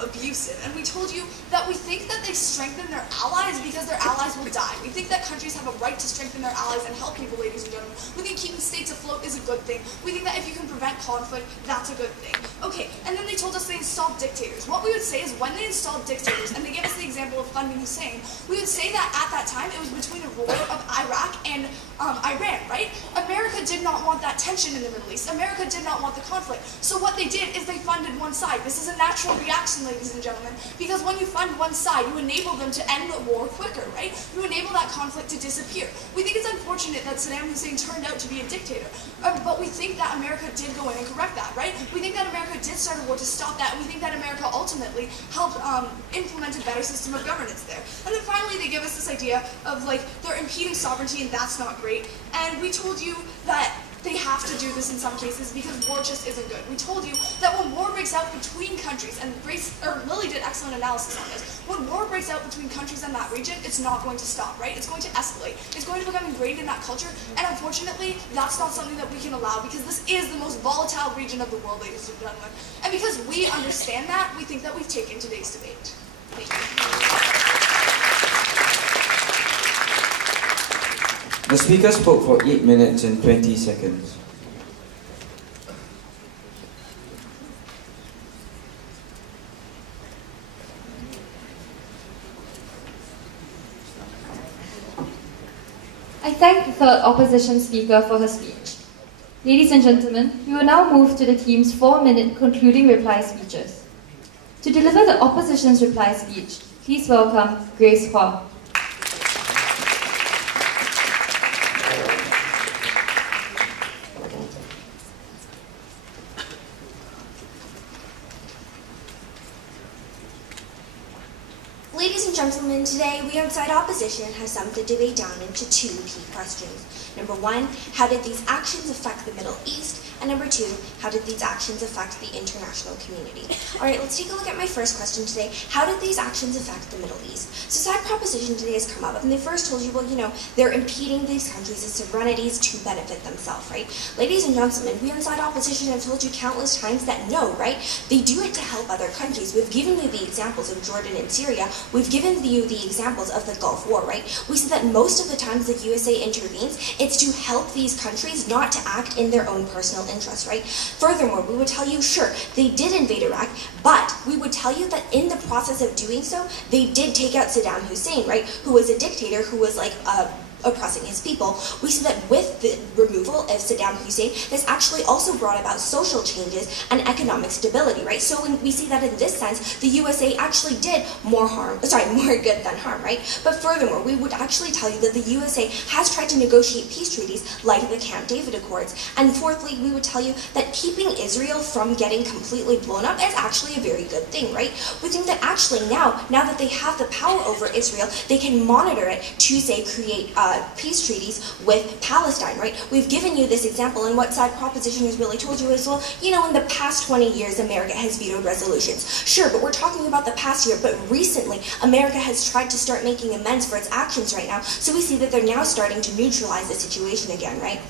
abusive. And we told you that we think that they strengthen their allies because their allies will die. We think that countries have a right to strengthen their allies and help people, ladies and gentlemen. We think keeping states afloat is a good thing. We think that if you can prevent conflict, that's a good thing. Okay, and then they told us they installed dictators. What we would say is when they installed dictators, and they gave us the example of funding Hussein, we would say that at that time it was between a ruler of Iraq and Iran, right? America did not want that tension in the Middle East. America did not want the conflict. So what they did is they funded one side. This is a natural reaction, ladies and gentlemen, because when you fund one side, you enable them to end the war quicker, right? You enable that conflict to disappear. We think it's unfortunate that Saddam Hussein turned out to be a dictator, but we think that America did go in and correct that, right? We think that America did start a war to stop that, and we think that America ultimately helped implement a better system of governance there. And then finally, they give us this idea of like, they're impeding sovereignty, and that's not great. And we told you that they have to do this in some cases because war just isn't good. We told you that when war breaks out between countries, and Lily did excellent analysis on this, when war breaks out between countries in that region, it's not going to stop, right? It's going to escalate. It's going to become ingrained in that culture, and unfortunately, that's not something that we can allow because this is the most volatile region of the world, ladies and gentlemen. And because we understand that, we think that we've taken today's debate. Thank you. The speaker spoke for 8 minutes and 20 seconds. I thank the third opposition speaker for her speech. Ladies and gentlemen, we will now move to the team's 4-minute concluding reply speeches. To deliver the opposition's reply speech, please welcome Grace Hua. today, we on Side Opposition have summed the debate down into 2 key questions. Number 1, how did these actions affect the Middle East? And number 2, how did these actions affect the international community? Alright, let's take a look at my first question today. How did these actions affect the Middle East? So Side Proposition today has come up, and they first told you, well, they're impeding these countries' sovereignties to benefit themselves, right? Ladies and gentlemen, we on Side Opposition have told you countless times that no, right? They do it to help other countries. We've given you the examples of Jordan and Syria. We've given you the examples of the Gulf War, right? We see that most of the times the USA intervenes, it's to help these countries not to act in their own personal interests, right? Furthermore, we would tell you, sure, they did invade Iraq, but we would tell you that in the process of doing so, they did take out Saddam Hussein, right? Who was a dictator, who was like oppressing his people. We see that with the removal of Saddam Hussein, this actually also brought about social changes and economic stability, right? So we see that in this sense, the USA actually did more good than harm, right? But furthermore, we would actually tell you that the USA has tried to negotiate peace treaties like the Camp David Accords. And fourthly, we would tell you that keeping Israel from getting completely blown up is actually a very good thing, right? We think that actually now that they have the power over Israel, they can monitor it to, say, create peace treaties with Palestine, right? We've given you this example, and what Side Proposition has really told you is, well, in the past 20 years, America has vetoed resolutions. Sure, but we're talking about the past year, but recently, America has tried to start making amends for its actions right now, so we see that they're now starting to neutralize the situation again, right?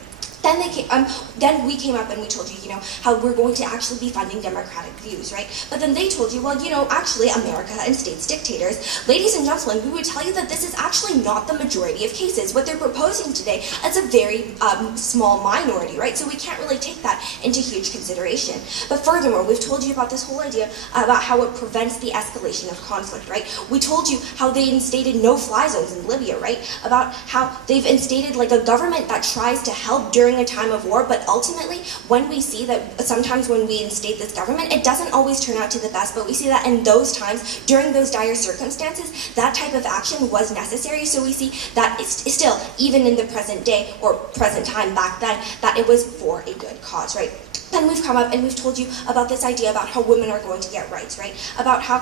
Then we came up and we told you, how we're going to actually be funding democratic views, right? But then they told you, well, actually America and states dictators. Ladies and gentlemen, we would tell you that this is actually not the majority of cases. What they're proposing today is a very small minority, right? So we can't really take that into huge consideration. But furthermore, we've told you about this whole idea about how it prevents the escalation of conflict, right? We told you how they instated no-fly zones in Libya, right? About how they've instated like a government that tries to help during a time of war, but ultimately, when we see that sometimes when we instate this government, it doesn't always turn out to the best, but we see that in those times, during those dire circumstances, that type of action was necessary, so we see that it's still, even in the present day, or present time back then, that it was for a good cause, right? Then we've come up and we've told you about this idea about how women are going to get rights, right? About how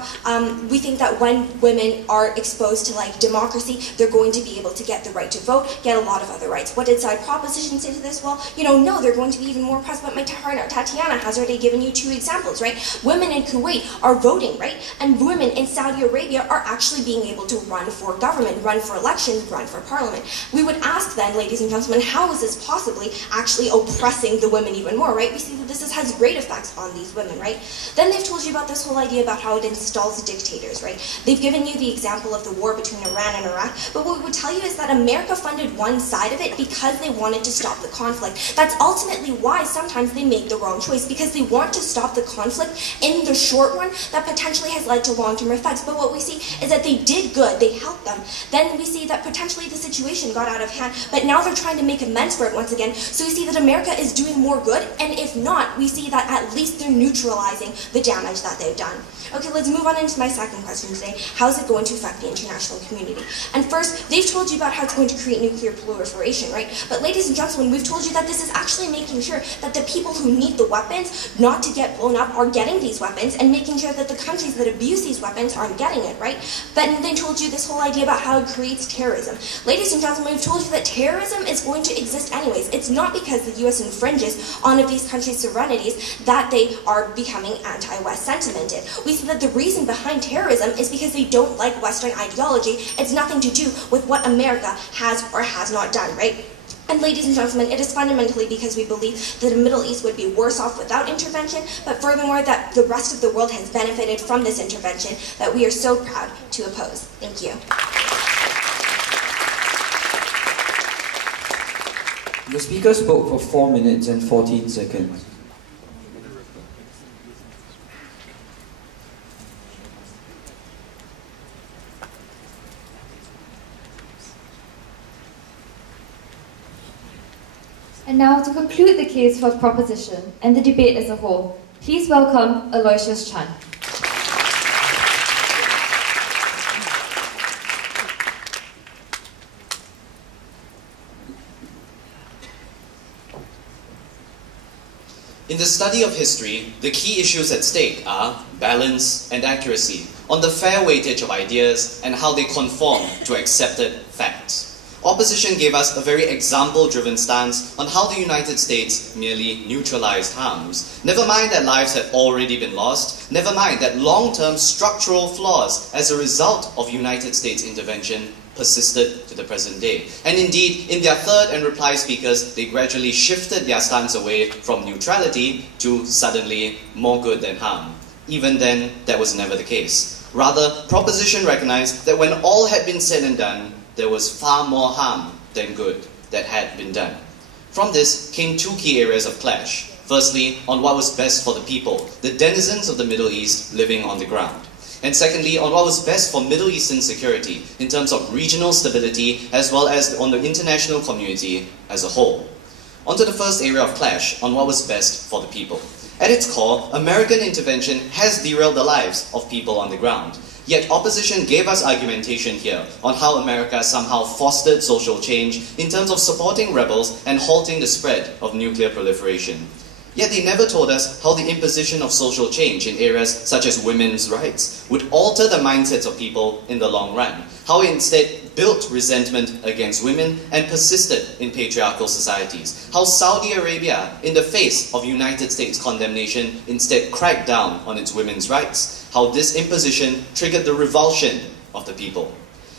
we think that when women are exposed to like democracy, they're going to be able to get the right to vote, get a lot of other rights. What did Side Proposition say to this? Well, no, they're going to be even more pressed, but my Tatiana has already given you 2 examples, right? Women in Kuwait are voting, right? And women in Saudi Arabia are actually being able to run for government, run for elections, run for parliament. We would ask then, ladies and gentlemen, how is this possibly actually oppressing the women even more, right? We see that this has great effects on these women, right? Then they've told you about this whole idea about how it installs dictators, right? They've given you the example of the war between Iran and Iraq, but what we would tell you is that America funded one side of it because they wanted to stop the conflict. That's ultimately why sometimes they make the wrong choice, because they want to stop the conflict in the short run that potentially has led to long-term effects. But what we see is that they did good, they helped them. Then we see that potentially the situation got out of hand, but now they're trying to make amends for it once again. So we see that America is doing more good, and if not, we see that at least they're neutralizing the damage that they've done. Okay, let's move on into my second question today. How is it going to affect the international community? And first, they've told you about how it's going to create nuclear proliferation, right? But ladies and gentlemen, we've told you that this is actually making sure that the people who need the weapons not to get blown up are getting these weapons, and making sure that the countries that abuse these weapons aren't getting it, right? But they told you this whole idea about how it creates terrorism. Ladies and gentlemen, we've told you that terrorism is going to exist anyways. It's not because the US infringes on these countries' sovereignties that they are becoming anti-West sentimented. We see that the reason behind terrorism is because they don't like Western ideology. It's nothing to do with what America has or has not done, right? And ladies and gentlemen, it is fundamentally because we believe that the Middle East would be worse off without intervention, but furthermore that the rest of the world has benefited from this intervention that we are so proud to oppose. Thank you. The speaker spoke for 4 minutes and 14 seconds. And now, to conclude the case for proposition and the debate as a whole, please welcome Aloysius Chan. In the study of history, the key issues at stake are balance and accuracy. on the fair weightage of ideas and how they conform to accepted facts. Opposition gave us a very example-driven stance on how the United States merely neutralized harms. Never mind that lives had already been lost, never mind that long-term structural flaws as a result of United States intervention persisted to the present day. And indeed, in their third and reply speakers, they gradually shifted their stance away from neutrality to suddenly more good than harm. Even then, that was never the case. Rather, proposition recognized that when all had been said and done, there was far more harm than good that had been done. From this came two key areas of clash. Firstly, on what was best for the people, the denizens of the Middle East living on the ground. And secondly, on what was best for Middle Eastern security in terms of regional stability as well as on the international community as a whole. Onto the first area of clash, on what was best for the people. At its core, American intervention has derailed the lives of people on the ground. Yet opposition gave us argumentation here on how America somehow fostered social change in terms of supporting rebels and halting the spread of nuclear proliferation. Yet they never told us how the imposition of social change in areas such as women's rights would alter the mindsets of people in the long run, how it instead built resentment against women and persisted in patriarchal societies, how Saudi Arabia, in the face of United States condemnation, instead cracked down on its women's rights, how this imposition triggered the revulsion of the people.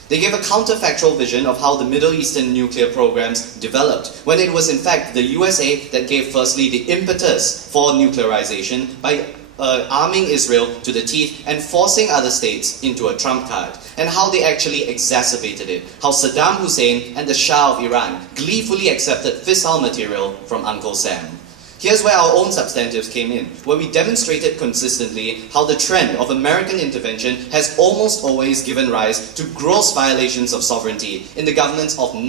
They gave a counterfactual vision of how the Middle Eastern nuclear programs developed, when it was in fact the USA that gave firstly the impetus for nuclearization by arming Israel to the teeth and forcing other states into a trump card, and how they actually exacerbated it, how Saddam Hussein and the Shah of Iran gleefully accepted fissile material from Uncle Sam. Here's where our own substantives came in, where we demonstrated consistently how the trend of American intervention has almost always given rise to gross violations of sovereignty in the governments of 9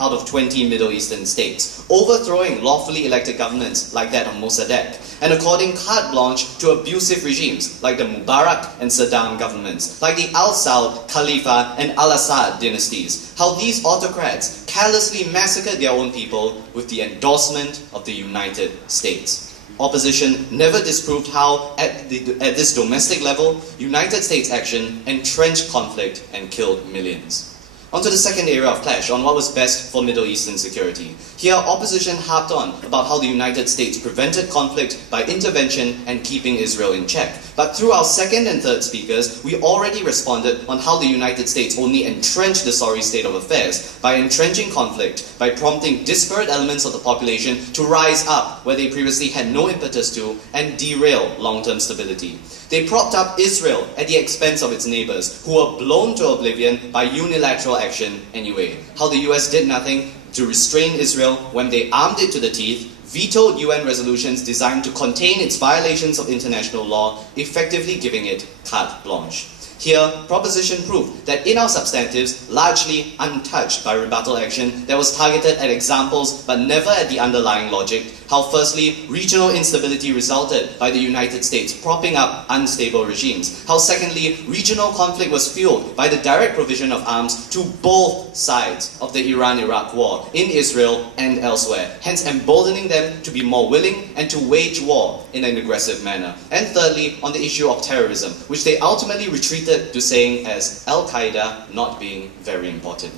out of 20 Middle Eastern states, overthrowing lawfully elected governments like that of Mossadegh, and according carte blanche to abusive regimes like the Mubarak and Saddam governments, like the Al-Saud, Khalifa and Al-Assad dynasties, how these autocrats callously massacred their own people with the endorsement of the United States. Opposition never disproved how, at this domestic level, United States action entrenched conflict and killed millions. Onto the second area of clash, on what was best for Middle Eastern security. Here, opposition harped on about how the United States prevented conflict by intervention and keeping Israel in check. But through our second and third speakers, we already responded on how the United States only entrenched the sorry state of affairs by entrenching conflict, by prompting disparate elements of the population to rise up where they previously had no impetus to, and derail long-term stability. They propped up Israel at the expense of its neighbors, who were blown to oblivion by unilateral action anyway. How the US did nothing to restrain Israel when they armed it to the teeth, vetoed UN resolutions designed to contain its violations of international law, effectively giving it carte blanche. Here, proposition proved that in our substantives, largely untouched by rebuttal action that was targeted at examples but never at the underlying logic, how firstly, regional instability resulted by the United States propping up unstable regimes, how secondly, regional conflict was fueled by the direct provision of arms to both sides of the Iran-Iraq war, in Israel and elsewhere, hence emboldening them to be more willing and to wage war in an aggressive manner. And thirdly, on the issue of terrorism, which they ultimately retreated to saying as Al-Qaeda not being very important.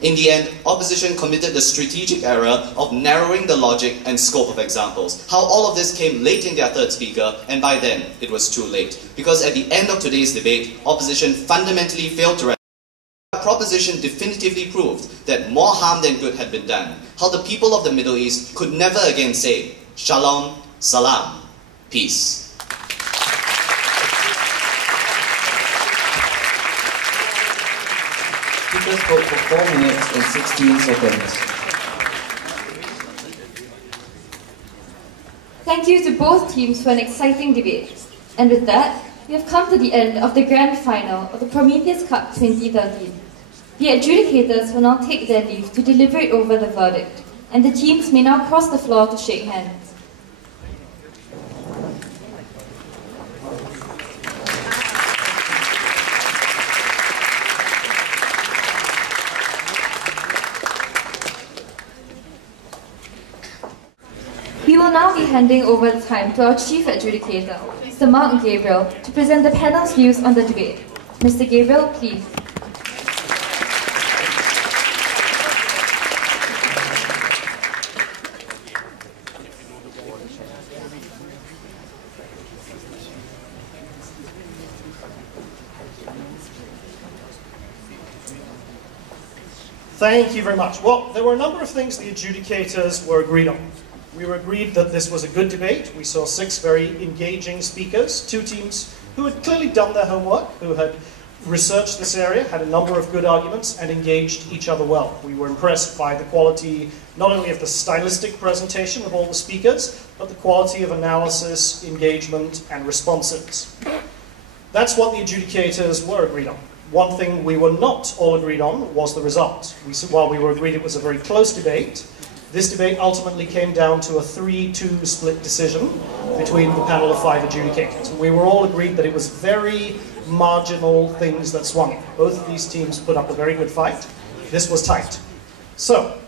In the end, opposition committed the strategic error of narrowing the logic and scope of examples. How all of this came late in their third speaker, and by then it was too late. Because at the end of today's debate, opposition fundamentally failed to proposition definitively proved that more harm than good had been done. How the people of the Middle East could never again say, Shalom, Salam, peace. Speakers spoke for 4 minutes and 16 seconds. Thank you to both teams for an exciting debate. And with that, we have come to the end of the grand final of the Prometheus Cup 2013. The adjudicators will now take their leave to deliberate over the verdict, and the teams may now cross the floor to shake hands. We will now be handing over the time to our chief adjudicator, Mr. Mark Gabriel, to present the panel's views on the debate. Mr. Gabriel, please. Thank you very much. Well, there were a number of things the adjudicators were agreed on. We were agreed that this was a good debate. We saw 6 very engaging speakers, 2 teams who had clearly done their homework, who had researched this area, had a number of good arguments, and engaged each other well. We were impressed by the quality, not only of the stylistic presentation of all the speakers, but the quality of analysis, engagement, and responses. That's what the adjudicators were agreed on. One thing we were not all agreed on was the result. While we were agreed it was a very close debate, this debate ultimately came down to a 3-2 split decision between the panel of 5 adjudicators. We were all agreed that it was very marginal things that swung it. Both of these teams put up a very good fight. This was tight. So,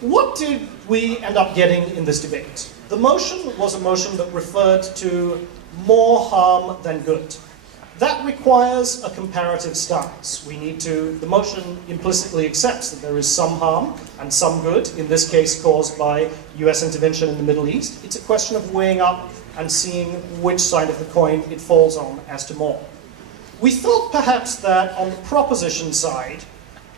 what did we end up getting in this debate? The motion was a motion that referred to more harm than good. That requires a comparative stance. The motion implicitly accepts that there is some harm and some good, in this case caused by US intervention in the Middle East. It's a question of weighing up and seeing which side of the coin it falls on as to more. We thought perhaps that on the proposition side,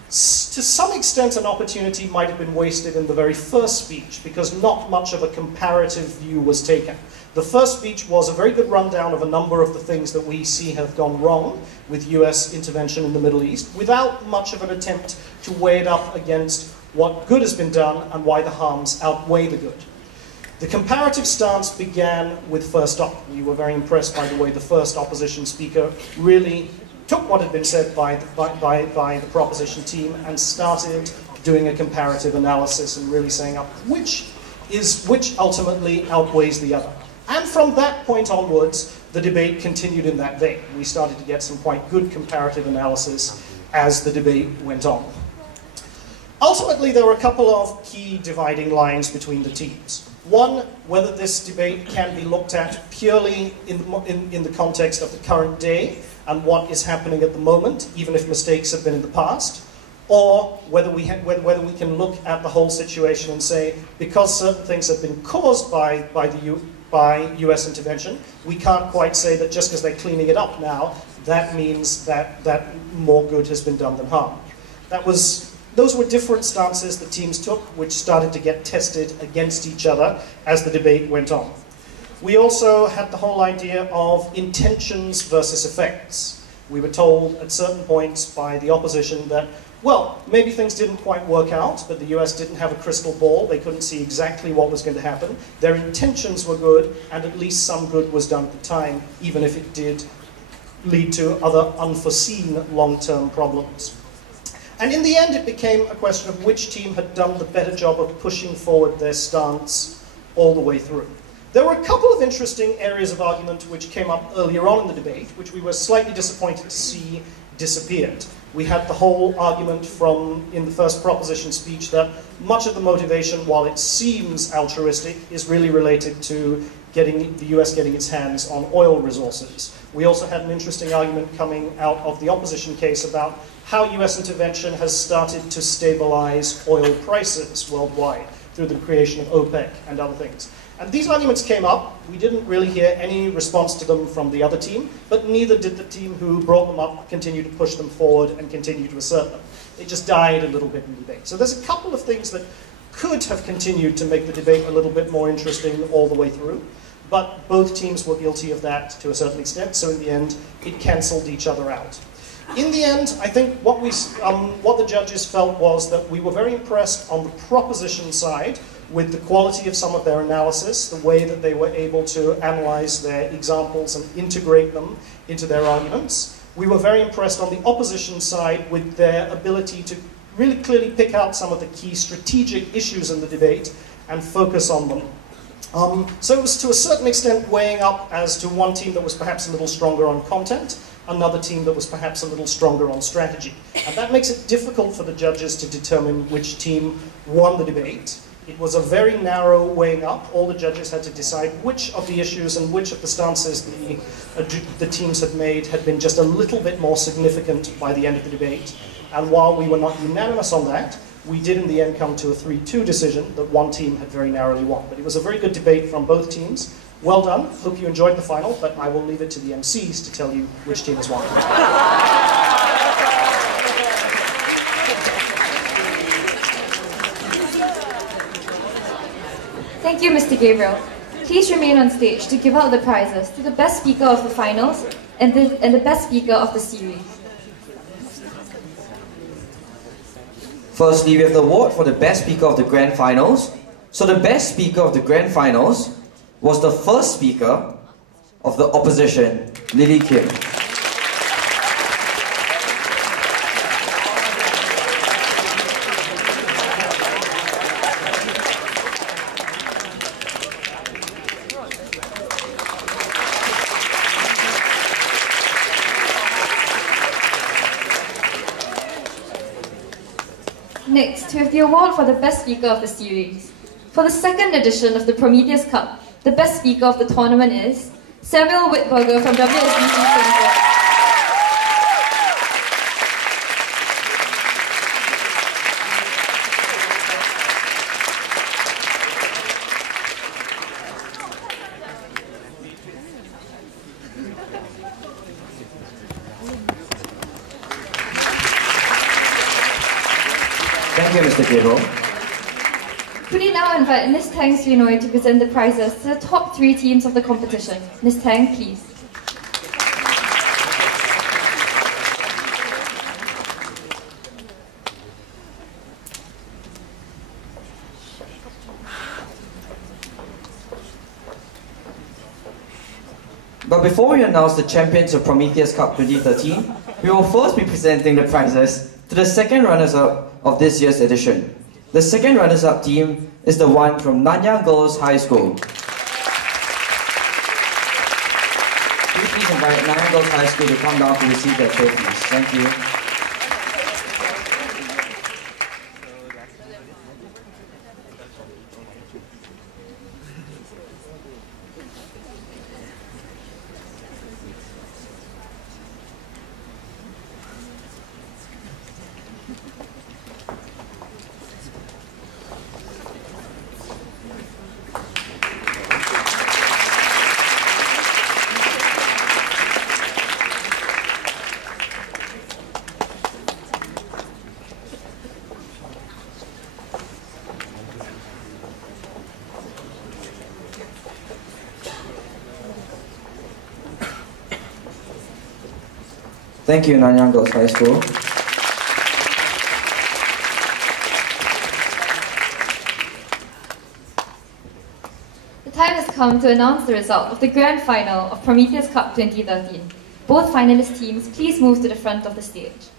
to some extent an opportunity might have been wasted in the very first speech because not much of a comparative view was taken. The first speech was a very good rundown of a number of the things that we see have gone wrong with US intervention in the Middle East without much of an attempt to weigh it up against what good has been done and why the harms outweigh the good. The comparative stance began with first op. We were very impressed by the way the first opposition speaker really took what had been said by the proposition team and started doing a comparative analysis and really saying which ultimately outweighs the other. And from that point onwards, the debate continued in that vein. We started to get some quite good comparative analysis as the debate went on. Ultimately, there were a couple of key dividing lines between the teams. One, whether this debate can be looked at purely in the context of the current day and what is happening at the moment, even if mistakes have been in the past, or whether we can look at the whole situation and say, because certain things have been caused by US intervention, we can't quite say that just because they're cleaning it up now, that means that more good has been done than harm. Those were different stances the teams took, which started to get tested against each other as the debate went on. We also had the whole idea of intentions versus effects. We were told at certain points by the opposition that, well, maybe things didn't quite work out, but the US didn't have a crystal ball. They couldn't see exactly what was going to happen. Their intentions were good, and at least some good was done at the time, even if it did lead to other unforeseen long-term problems. And in the end, it became a question of which team had done the better job of pushing forward their stance all the way through. There were a couple of interesting areas of argument which came up earlier on in the debate, which we were slightly disappointed to see disappeared. We had the whole argument in the first proposition speech that much of the motivation, while it seems altruistic, is really related to the US getting its hands on oil resources. We also had an interesting argument coming out of the opposition case about how US intervention has started to stabilize oil prices worldwide through the creation of OPEC and other things. And these arguments came up. We didn't really hear any response to them from the other team, but neither did the team who brought them up continue to push them forward and continue to assert them. They just died a little bit in the debate. So there's a couple of things that could have continued to make the debate a little bit more interesting all the way through, but both teams were guilty of that to a certain extent, so in the end, it cancelled each other out. In the end, I think what the judges felt was that we were very impressed on the proposition side with the quality of some of their analysis, the way that they were able to analyze their examples and integrate them into their arguments. We were very impressed on the opposition side with their ability to really clearly pick out some of the key strategic issues in the debate and focus on them. So it was to a certain extent weighing up as to one team that was perhaps a little stronger on content, another team that was perhaps a little stronger on strategy. And that makes it difficult for the judges to determine which team won the debate. It was a very narrow weighing up. All the judges had to decide which of the issues and which of the stances the teams had made had been just a little bit more significant by the end of the debate. And while we were not unanimous on that, we did in the end come to a 3-2 decision that one team had very narrowly won. But it was a very good debate from both teams. Well done. Hope you enjoyed the final, but I will leave it to the MCs to tell you which team has won. Thank you, Mr. Gabriel. Please remain on stage to give out the prizes to the best speaker of the finals and the best speaker of the series. Firstly, we have the award for the best speaker of the grand finals. So the best speaker of the grand finals was the first speaker of the opposition, Lily Kim. Next, we have the award for the best speaker of the series. For the second edition of the Prometheus Cup, the best speaker of the tournament is Samuel Whitberger from WSBC Singapore. Thank you, Mr. Gabriel. Could we now invite Ms. Tang Swinoy to present the prizes to the top 3 teams of the competition? Ms. Tang, please. But before we announce the champions of Prometheus Cup 2013, we will first be presenting the prizes to the second runners-up of this year's edition. The second runners-up team is the one from Nanyang Girls High School. Please invite Nanyang Girls High School to come down to receive their trophies. Thank you. Thank you, Nanyang Girls High School. The time has come to announce the result of the grand final of Prometheus Cup 2013. Both finalist teams, please move to the front of the stage.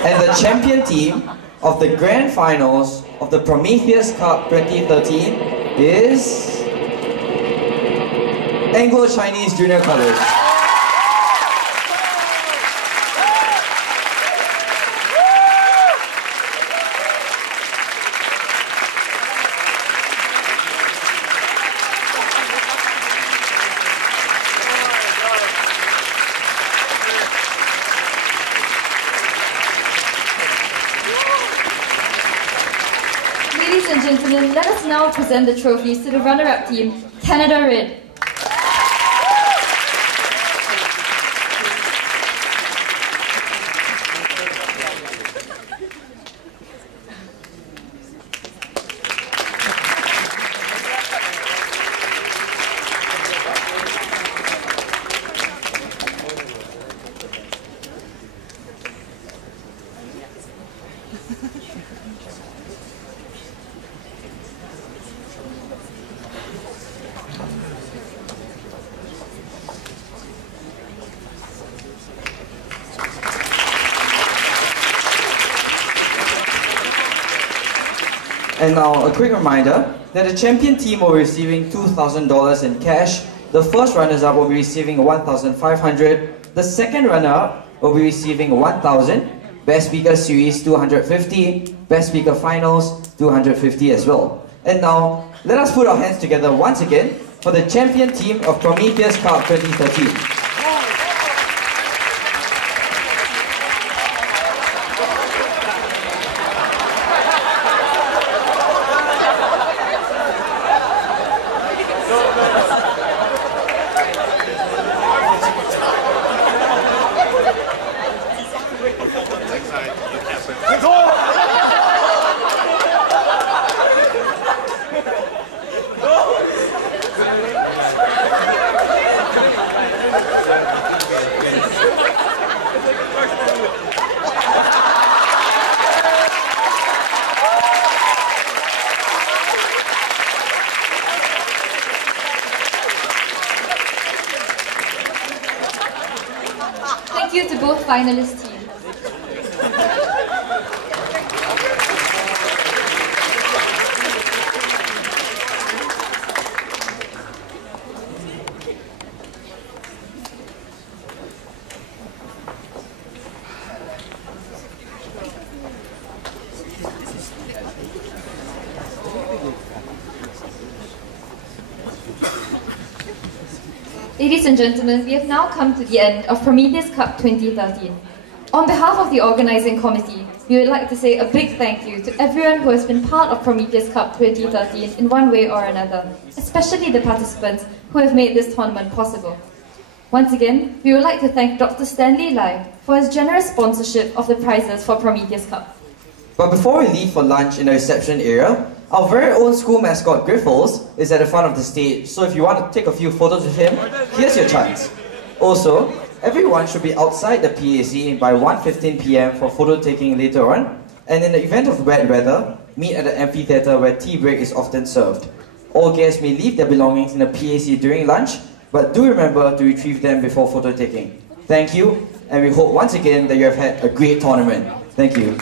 And the champion team of the grand finals of the Prometheus Cup 2013 is Anglo-Chinese Junior College. Ladies and gentlemen, let us now present the trophies to the runner-up team, Canada Red. And now a quick reminder that the champion team will be receiving $2,000 in cash, the first runners-up will be receiving $1,500, the second runner-up will be receiving $1,000, Best Speaker Series $250, Best Speaker Finals $250 as well. And now, let us put our hands together once again for the champion team of Prometheus Cup 2013. Thank you to both finalist teams. Ladies and gentlemen, we have now come to the end of Prometheus Cup 2013. On behalf of the organising committee, we would like to say a big thank you to everyone who has been part of Prometheus Cup 2013 in one way or another, especially the participants who have made this tournament possible. Once again, we would like to thank Dr. Stanley Lai for his generous sponsorship of the prizes for Prometheus Cup. But before we leave for lunch in the reception area, our very own school mascot Griffles is at the front of the stage, so if you want to take a few photos with him, here's your chance. Also, everyone should be outside the PAC by 1:15 PM for photo taking later on, and in the event of wet weather, meet at the amphitheatre where tea break is often served. All guests may leave their belongings in the PAC during lunch, but do remember to retrieve them before photo taking. Thank you, and we hope once again that you have had a great tournament. Thank you.